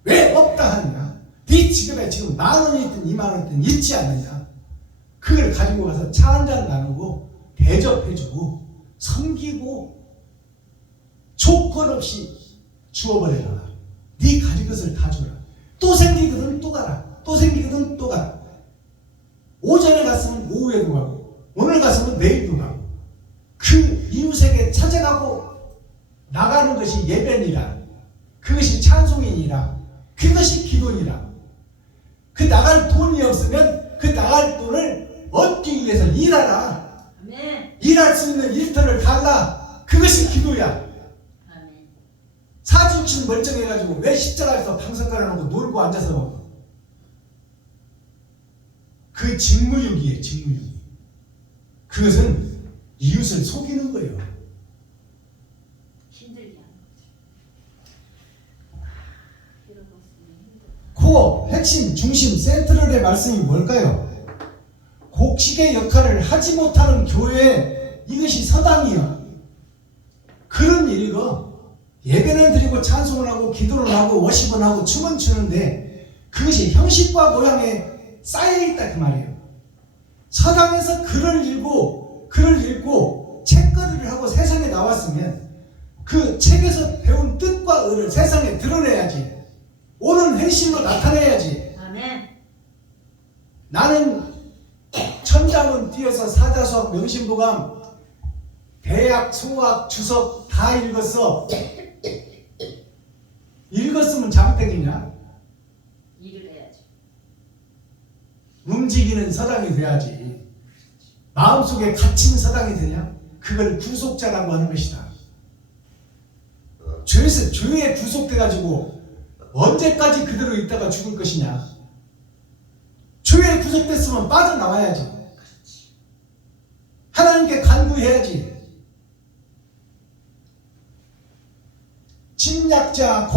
왜 없다 하느냐? 네 지갑에 지금 10,000원이 있든 20,000원 있든 있지 않느냐? 그걸 가지고 가서 차 한잔 나누고 대접해주고 섬기고 조건 없이 주어버려라. 네 가진 것을 다 줘라. 또 생기거든 또 가라. 또 생기거든 또 가라. 오전에 갔으면 오후에도 가고 오늘 갔으면 내일도 가고 그 이웃에게 찾아가고 나가는 것이 예배니라. 그것이 찬송이니라. 그것이 기도니라. 그 나갈 돈이 없으면 그 나갈 돈을 얻기 위해서 일하라. 아멘. 일할 수 있는 일터를 달라. 그것이 기도야. 아멘. 사지육신 멀쩡해가지고 왜 십자가에서 방석 깔아놓고 놀고 앉아서 그 그 직무유기예요. 직무유기. 그것은 이웃을 속이는 거예요. 힘들게 하는 거죠. 이러고 있으면 힘들어. 코어, 핵심, 중심, 센트럴의 말씀이 뭘까요? 곡식의 역할을 하지 못하는 교회, 이것이 서당이요. 그런 일이고 예배는 드리고 찬송을 하고 기도를 하고 워십을 하고 춤은 추는데 그것이 형식과 모양에 쌓여있다 그 말이에요. 서당에서 글을 읽고 책거리를 하고 세상에 나왔으면 그 책에서 배운 뜻과 의를 세상에 드러내야지. 옳은 행실로 나타내야지. 아멘. 나는 천자문 뛰어서 사자수학 명심보감 대학 수학 주석 다 읽었어. 읽었으면 장땡이냐? 일을 해야지. 움직이는 서당이 돼야지. 마음속에 갇힌 서당이 되냐? 그걸 구속자라고 하는 것이다. 죄에 구속돼가지고 언제까지 그대로 있다가 죽을 것이냐? 죄에 구속됐으면 빠져나와야지. 하나님께 간구해야지. 침략자,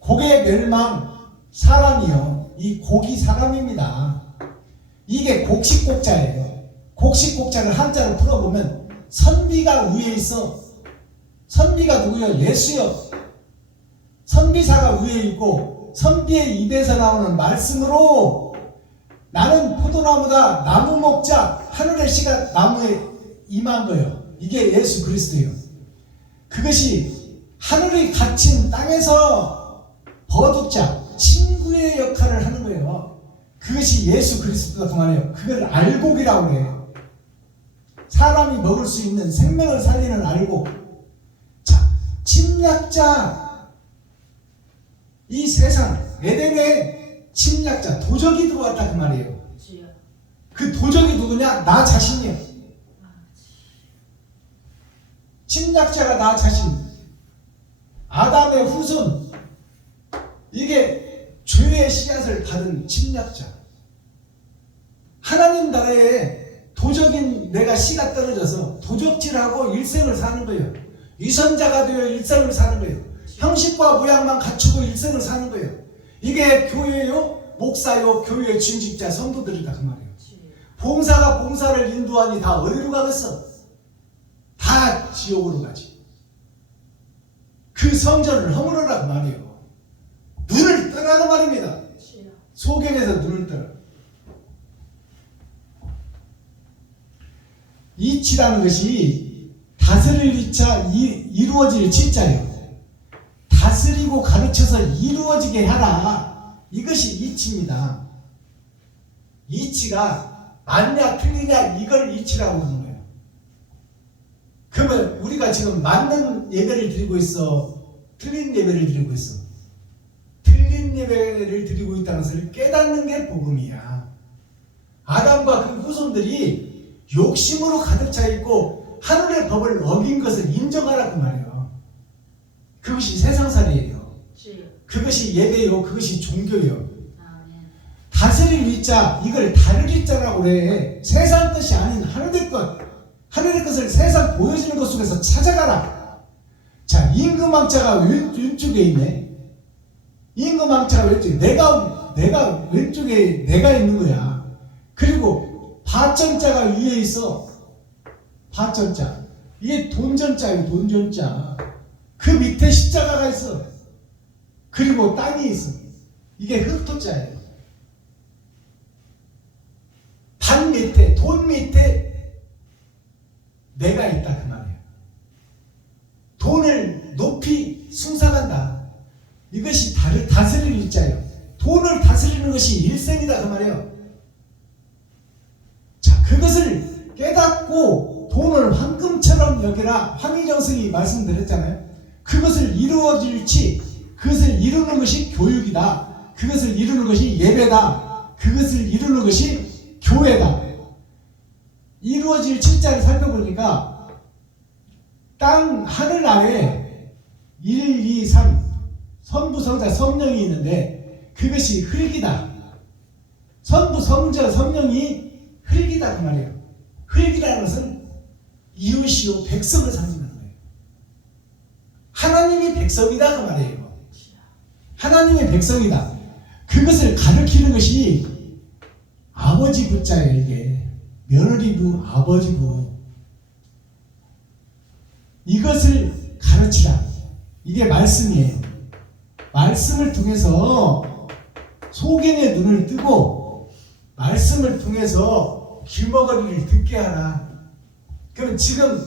곡의 멸망, 사람이요. 이 곡이 사람입니다. 이게 곡식곡자예요. 곡식곡자를 한자로 풀어보면 선비가 위에 있어. 선비가 누구요? 예수요. 선비사가 위에 있고 선비의 입에서 나오는 말씀으로 나는 포도나무다. 나무 먹자. 하늘의 씨가 나무에 임한 거예요. 이게 예수 그리스도예요. 그것이 하늘이 갇힌 땅에서 거듭자, 친구의 역할을 하는 거예요. 그것이 예수 그리스도다 그 말이에요. 그걸 알곡이라고 그래요. 사람이 먹을 수 있는 생명을 살리는 알곡. 자, 침략자, 이 세상 에덴에 침략자, 도적이 들어왔다 그 말이에요. 주여. 그 도적이 누구냐? 나 자신이에요. 침략자가 나 자신. 아담의 후손. 이게 죄의 씨앗을 받은 침략자. 하나님 나라에 도적인 내가 씨가 떨어져서 도적질하고 일생을 사는 거예요. 위선자가 되어 일생을 사는 거예요. 형식과 모양만 갖추고 일생을 사는 거예요. 이게 교회요, 목사요, 교회 중직자 성도들이다 그 말이에요. 봉사가 봉사를 인도하니 다 어디로 가겠어? 다 지옥으로 가지. 그 성전을 허물어라 그 말이에요. 눈을 떠나고 말입니다. 소경에서 눈을 떠라. 이치라는 것이 다스릴 이차, 이루어질 치자예요. 다스리고 가르쳐서 이루어지게 하라. 이것이 이치입니다. 이치가 맞냐 틀리냐 이걸 이치라고 하는 거예요. 그러면 우리가 지금 맞는 예배를 드리고 있어? 틀린 예배를 드리고 있어? 틀린 예배를 드리고 있다는 것을 깨닫는 게 복음이야. 아담과 그 후손들이 욕심으로 가득 차 있고 하늘의 법을 어긴 것을 인정하라 그 말이에요. 그것이 세상살이에요. 그것이 예배요. 그것이 종교요. 아멘. 다스릴 이자, 이걸 다를 이자라고 그래. 세상 것이 아닌 하늘의 것. 하늘의 것을 세상 보여지는 것 속에서 찾아가라. 자, 임금왕자가 왼쪽에 있네. 임금왕자가 왼쪽에. 내가 왼쪽에 내가 있는 거야. 그리고 파전자가 위에 있어. 파전자. 이게 돈전자예요. 돈전자. 그 밑에 십자가가 있어. 그리고 땅이 있어. 이게 흑토자예요. 단 밑에, 돈 밑에 내가 있다 그 말이에요. 돈을 높이 숭상한다. 이것이 다스릴 일자예요. 돈을 다스리는 것이 일생이다 그 말이에요. 자, 그것을 깨닫고 돈을 황금처럼 여기라. 황희정승이 말씀드렸잖아요. 그것을 이루어질지, 그것을 이루는 것이 교육이다. 그것을 이루는 것이 예배다. 그것을 이루는 것이 교회다. 이루어질 칠자를 살펴보니까 땅 하늘 아래 1, 2, 3 선부성자 성령이 있는데 그것이 흙이다. 전부 성령이 흙이다 그 말이에요. 흙이라는 것은 이웃이요 백성을 상징하는 거예요. 하나님이 백성이다 그 말이에요. 하나님의 백성이다. 그것을 가르치는 것이 아버지 부자예요. 이게 며느리 부, 아버지 부. 이것을 가르치라. 이게 말씀이에요. 말씀을 통해서 소견의 눈을 뜨고 말씀을 통해서 길머거리를 듣게 하라. 그럼 지금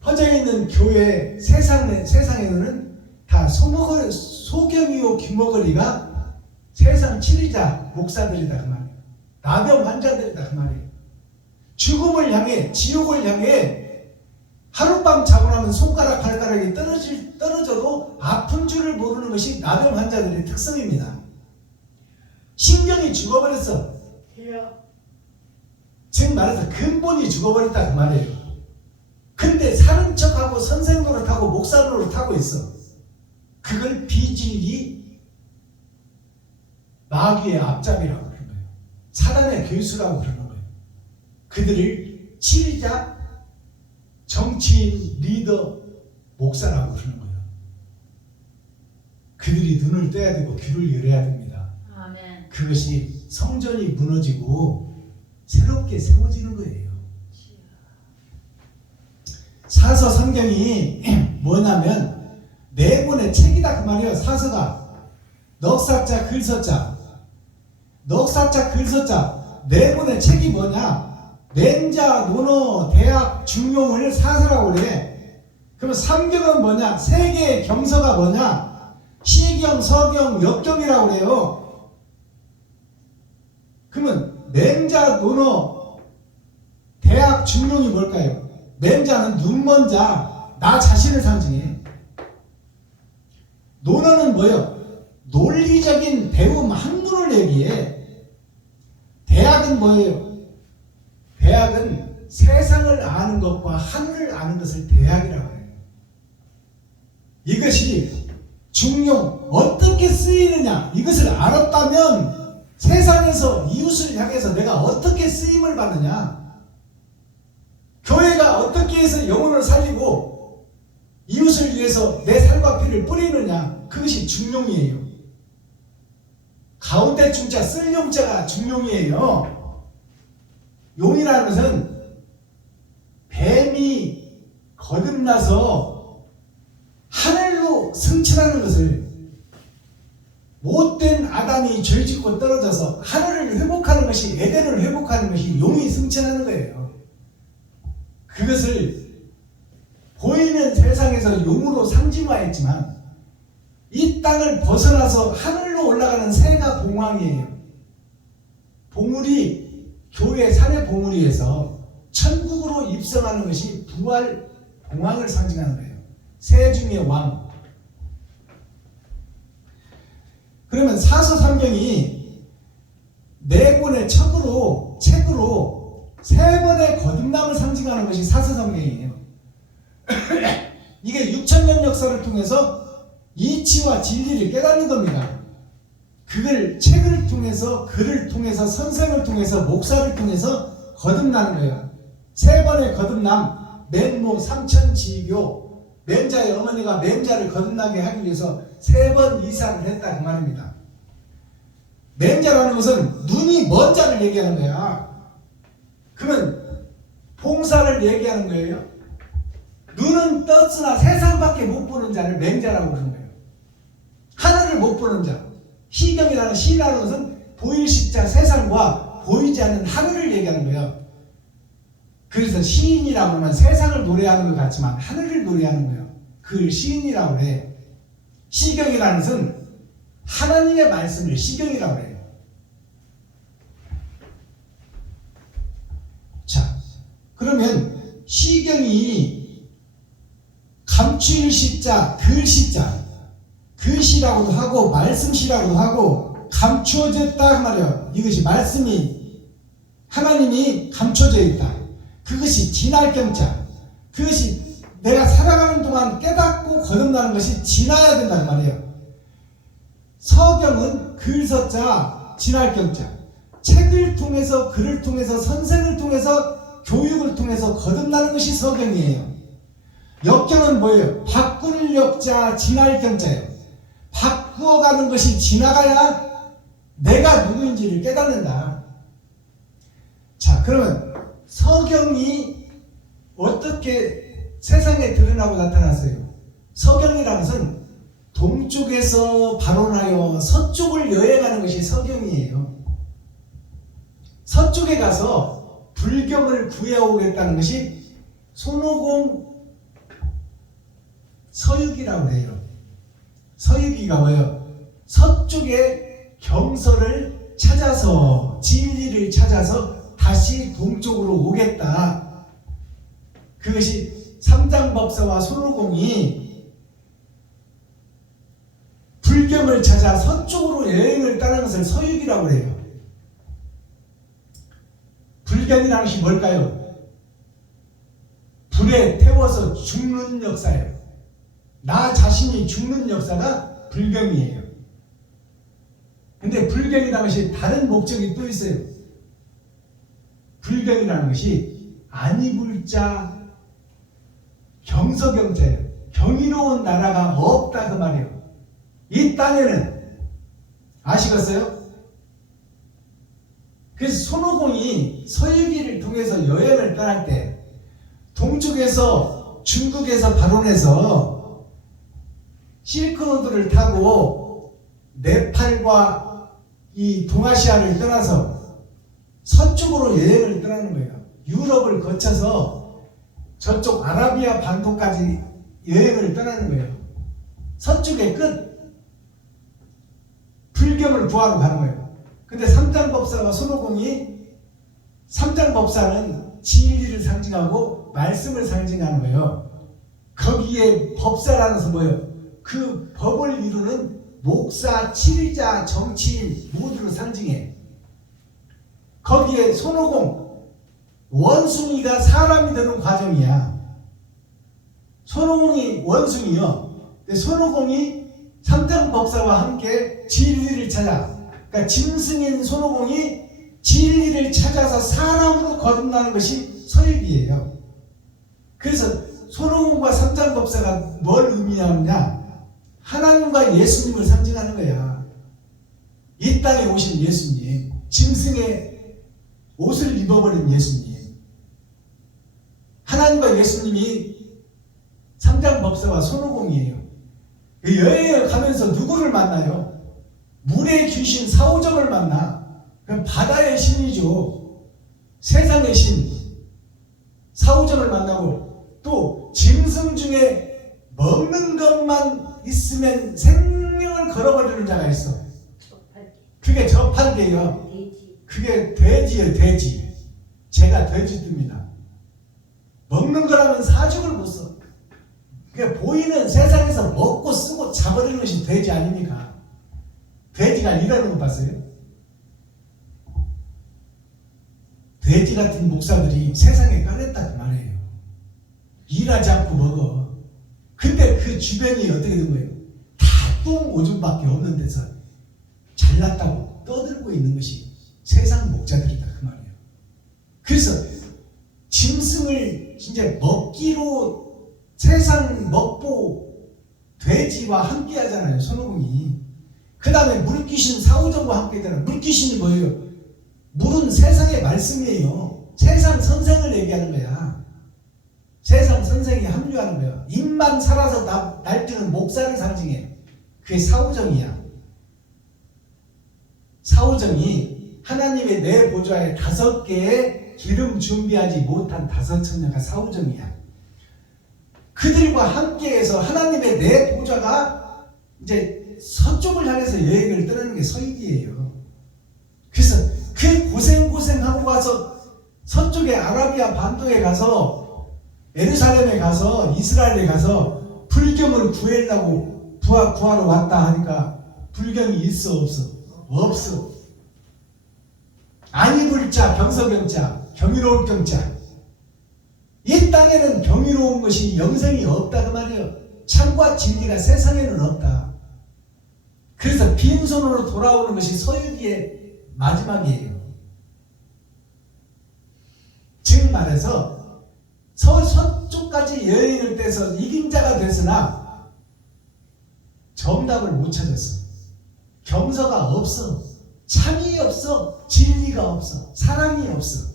퍼져 있는 교회 세상에는 다 소경이요 길머거리가 세상 치리자 목사들이다 그 말이에요. 나병 환자들이다 그 말이에요. 죽음을 향해 지옥을 향해 하룻밤 자고 나면 손가락 발가락이 떨어져도 아픈 줄을 모르는 것이 나병 환자들의 특성입니다. 신경이 죽어버렸어. 즉 말해서 근본이 죽어버렸다 그 말이에요. 근데 사는 척하고 선생 노릇하고 목사 노릇하고 있어. 그걸 비질이 마귀의 앞잡이라고 그러는 거예요. 사단의 교수라고 그러는 거예요. 그들을 치리자, 정치인, 리더, 목사라고 그러는 거예요. 그들이 눈을 떼야 되고 귀를 열어야 됩니다. 아멘. 그것이 성전이 무너지고 새롭게 세워지는 거예요. 사서 성경이 뭐냐면 네 권의 책이다 그 말이에요. 사서가 넉사자 글서자 네 권의 책이 뭐냐? 맹자, 논어, 대학, 중용을 사서라고 그래. 그럼 삼경은 뭐냐? 세 개의 경서가 뭐냐? 시경, 서경, 역경이라고 그래요. 그러면 맹자, 논어, 대학, 중용이 뭘까요? 맹자는 눈먼 자, 나 자신을 상징해. 논어는 뭐예요? 논리적인 배움 학문을 얘기해. 대학은 뭐예요? 대학은 세상을 아는 것과 하늘을 아는 것을 대학이라고 해요. 이것이 중용, 어떻게 쓰이느냐 이것을 알았다면 세상에서 이웃을 향해서 내가 어떻게 쓰임을 받느냐, 교회가 어떻게 해서 영혼을 살리고 이웃을 위해서 내 살과 피를 뿌리느냐, 그것이 중용이에요. 가운데 중자 쓸 용자가 중용이에요. 용이라는 것은 뱀이 거듭나서 하늘로 승천하는 것을, 못된 아담이 죄짓고 떨어져서 하늘을 회복하는 것이, 에덴을 회복하는 것이 용이 승천하는 거예요. 그것을 보이는 세상에서 용으로 상징화했지만 이 땅을 벗어나서 하늘로 올라가는 새가 봉황이에요. 봉우리, 교회 산의 봉우리에서 천국으로 입성하는 것이 부활 봉황을 상징하는 거예요. 새 중의 왕. 그러면 사서 삼경이 네 권의 책으로 세 번의 거듭남을 상징하는 것이 사서 삼경이에요. 이게 6,000년 역사를 통해서 이치와 진리를 깨닫는 겁니다. 그걸 책을 통해서, 글을 통해서, 선생을 통해서, 목사를 통해서 거듭나는 거예요. 세 번의 거듭남, 맹모 삼천지교, 맹자의 어머니가 맹자를 거듭나게 하기 위해서 3번 이사를 했다 그 말입니다. 맹자라는 것은 눈이 먼 자를 얘기하는 거야. 그러면 봉사를 얘기하는 거예요. 눈은 떴으나 세상밖에 못 보는 자를 맹자라고 그러는 거예요. 하늘을 못 보는 자. 시경이라는 시라는 것은 보일 시자 세상과 보이지 않는 하늘을 얘기하는 거예요. 그래서 시인이라고 하면 세상을 노래하는 것 같지만 하늘을 노래하는 거예요. 그걸 시인이라고 해. 시경이라는 것은 하나님의 말씀을 시경이라고 해요. 자, 그러면 시경이 감추일 시자, 글시자, 글시라고도 하고 말씀시라고도 하고 감추어졌다 그 말이에요. 이것이 말씀이 하나님이 감춰져 있다. 그것이 지날 경자. 그것이 내가 살아가는 동안 깨닫고 거듭나는 것이 지나야 된다는 말이에요. 서경은 글서자, 지날 경자. 책을 통해서, 글을 통해서, 선생을 통해서, 교육을 통해서 거듭나는 것이 서경이에요. 역경은 뭐예요? 바꿀 역자, 지날 경자예요. 바꾸어가는 것이 지나가야 내가 누구인지를 깨닫는다. 자, 그러면 서경이 어떻게 세상에 드러나고 나타났어요? 서경이라는 것은 동쪽에서 발원하여 서쪽을 여행하는 것이 서경이에요. 서쪽에 가서 불경을 구해오겠다는 것이 손오공 서유기라고 해요. 서유기가 뭐예요? 서쪽에 경서를 찾아서, 진리를 찾아서 다시 동쪽으로 오겠다. 그것이 삼장법사와 손오공이 불경을 찾아 서쪽으로 여행을 떠나는 것을 서유기라고 해요. 불경이라는 것이 뭘까요? 불에 태워서 죽는 역사예요. 나 자신이 죽는 역사가 불경이에요. 근데 불경이라는 것이 다른 목적이 또 있어요. 불경이라는 것이 안이불자 경서경자예요. 경이로운 나라가 없다 그 말이에요. 이 땅에는 아시겠어요? 그래서 손오공이 서유기를 통해서 여행을 떠날 때 동쪽에서 중국에서 발원해서 실크로드를 타고 네팔과 이 동아시아를 떠나서 서쪽으로 여행을 떠나는 거예요. 유럽을 거쳐서 저쪽 아라비아 반도까지 여행을 떠나는 거예요. 서쪽의 끝, 불경을 구하러 가는 거예요. 근데 삼장법사와 손오공이, 삼장법사는 진리를 상징하고 말씀을 상징하는 거예요. 거기에 법사라는 것은 뭐예요? 그 법을 이루는 목사, 치리자, 정치인 모두를 상징해. 거기에 손오공, 원숭이가 사람이 되는 과정이야. 손오공이 원숭이요. 근데 손오공이 삼장법사와 함께 진리를 찾아, 그러니까 짐승인 손오공이 진리를 찾아서 사람으로 거듭나는 것이 서유기예요. 그래서 손오공과 삼장법사가 뭘 의미하느냐? 하나님과 예수님을 상징하는 거야. 이 땅에 오신 예수님, 짐승의 옷을 입어버린 예수님. 하나님과 예수님이 삼장법사와 손오공이에요. 여행을 가면서 누구를 만나요? 물의 귀신 사오정을 만나. 그럼 바다의 신이죠. 세상의 신 사오정을 만나고, 또 짐승 중에 먹는 것만 있으면 생명을 걸어버리는 자가 있어. 그게 저팔계예요. 그게 돼지예요. 돼지. 제가 돼지입니다. 먹는 거라면 사죽을 못 써. 그게 보이는 세상에서 먹고 쓰고 자버리는 것이 돼지 아닙니까? 돼지가 이러는 거 봤어요? 돼지 같은 목사들이 세상에 깔렸다 그 말이에요. 일하지 않고 먹어. 근데 그 주변이 어떻게 된 거예요? 다 똥 오줌밖에 없는 데서 잘났다고 떠들고 있는 것이 세상 목자들이다 그 말이에요. 그래서 짐승을 진짜 먹기로 세상 먹보 돼지와 함께 하잖아요. 손오공이. 그 다음에 물귀신 사오정과 함께 하잖아요. 물귀신이 뭐예요? 물은 세상의 말씀이에요. 세상 선생을 얘기하는 거야. 세상 선생이 합류하는 거예요. 입만 살아서 날뛰는 목사를 상징해. 그게 사오정이야. 사오정이 하나님의 내 보좌에 5개의 기름 준비하지 못한 5 처녀가 사오정이야. 그들과 함께해서 하나님의 내 보좌가 이제 서쪽을 향해서 여행을 떠나는 게 서유기예요. 그래서 그 고생하고 가서 서쪽의 아라비아 반도에 가서, 예루살렘에 가서, 이스라엘에 가서 불경을 구하려고 구하러 왔다 하니까 불경이 있어 없어? 없어. 안이불자 경서경자, 경이로운 경자. 이 땅에는 경이로운 것이 영생이 없다 그 말이에요. 참과 진리가 세상에는 없다. 그래서 빈손으로 돌아오는 것이 서유기의 마지막이에요. 즉 말해서 서쪽까지 여행을 떼서 이긴 자가 됐으나 정답을 못 찾았어. 겸서가 없어. 참이 없어. 진리가 없어. 사랑이 없어.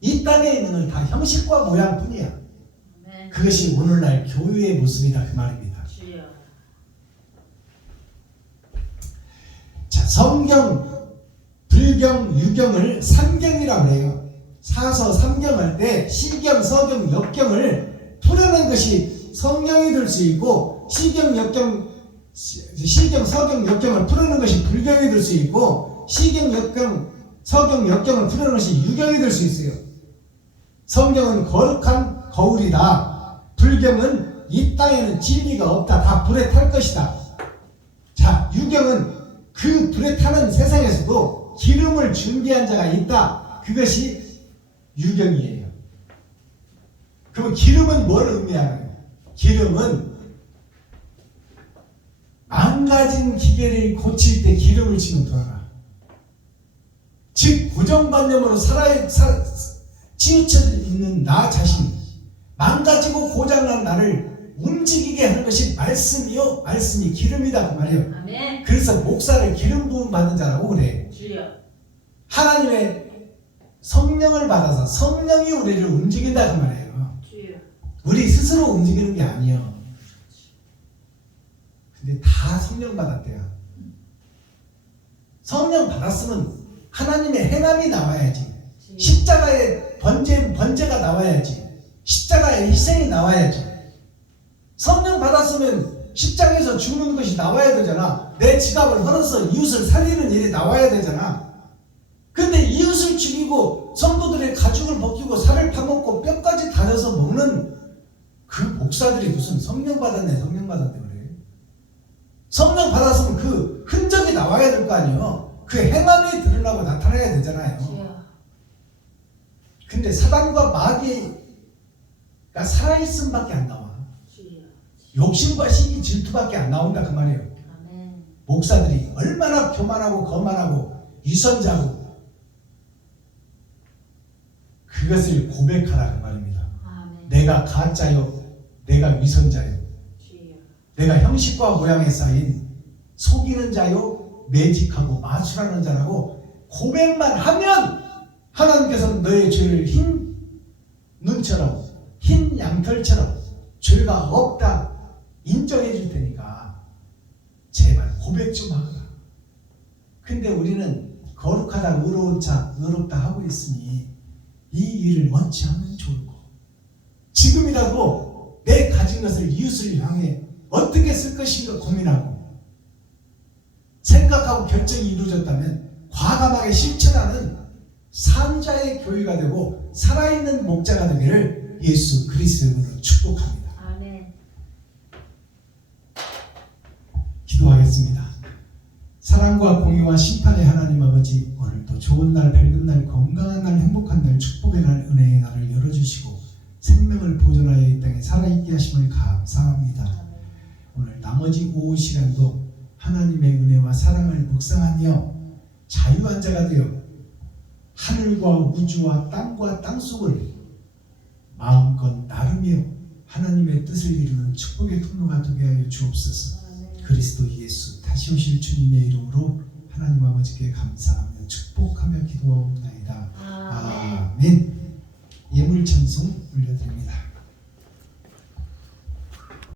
이 땅에 있는 건 다 형식과 모양뿐이야. 아멘. 그것이 오늘날 교회의 모습이다 그 말입니다. 주여. 자, 성경, 불경, 유경을 삼경이라고 해요. 사서 삼경할 때 시경, 서경, 역경을 풀어낸 것이 성경이 될 수 있고 시경, 서경, 역경을 풀어낸 것이 불경이 될 수 있고 시경, 역경, 서경, 역경을 풀어낸 것이 유경이 될 수 있어요. 성경은 거룩한 거울이다. 불경은 이 땅에는 진리가 없다. 다 불에 탈 것이다. 자, 유경은 그 불에 타는 세상에서도 기름을 준비한 자가 있다. 그것이 유경이에요. 그럼 기름은 뭘 의미하나요? 기름은 망가진 기계를 고칠 때 기름을 치면 돌아가. 즉 고정관념으로 치우쳐 있는 나 자신, 망가지고 고장난 나를 움직이게 하는 것이 말씀이요, 말씀이 기름이다 그 말이에요. 아멘. 그래서 목사를 기름 부음 받은 자라고 그래. 주여. 하나님의 성령을 받아서 성령이 우리를 움직인다 그 말이에요. 주여. 우리 스스로 움직이는 게 아니에요. 근데 다 성령 받았대요. 성령 받았으면 하나님의 행함이 나와야지. 주여. 십자가의 번제가 나와야지. 십자가의 희생이 나와야지. 성령 받았으면 십자가에서 죽는 것이 나와야 되잖아. 내 지갑을 헐어서 이웃을 살리는 일이 나와야 되잖아. 근데 이웃을 죽이고 성도들의 가죽을 벗기고 살을 파먹고 뼈까지 다려서 먹는 그 목사들이 무슨 성령 받았네 그래. 성령 받았으면 그 흔적이 나와야 될 거 아니에요. 그 행함이 드러나고 나타나야 되잖아요. 주여. 근데 사단과 마귀가 살아있음 밖에 안 나와. 주여. 욕심과 시기 질투밖에 안 나온다 그 말이에요. 아멘. 목사들이 얼마나 교만하고 거만하고 위선자고 그것을 고백하라 그 말입니다. 아멘. 내가 가짜요, 내가 위선자요, 주여. 내가 형식과 모양에 쌓인 속이는 자요, 매직하고 마술하는 자라고 고백만 하면 하나님께서는 너의 죄를 흰 눈처럼 흰 양털처럼 죄가 없다 인정해 줄 테니까 제발 고백 좀 하라. 근데 우리는 거룩하다 의롭다 하고 있으니 이 일을 원치 하면 좋고 지금이라도 내 가진 것을 이웃을 향해 어떻게 쓸 것인가 고민하고 생각하고 결정이 이루어졌다면 과감하게 실천하는 산자의 교회가 되고 살아있는 목자가 되기를 예수 그리스도의 이름으로 축복합니다. 아멘. 기도하겠습니다. 사랑과 공의와 심판의 하나님 아버지, 오늘도 좋은 날, 밝은 날, 건강한 날, 행복한 날, 축복의 날, 은혜의 날을 열어주시고 생명을 보존하여 이 땅에 살아있게 하심을 감사합니다. 아멘. 오늘 나머지 오후 시간도 하나님의 은혜와 사랑을 묵상하며 자유한 자가 되어 하늘과 우주와 땅과 땅속을 마음껏 나르며 하나님의 뜻을 이루는 축복의 통로가 되게 하여 주옵소서. 아멘. 그리스도 예수 다시 오실 주님의 이름으로 하나님 아버지께 감사하며 축복하며 기도하옵나이다. 아멘. 아멘.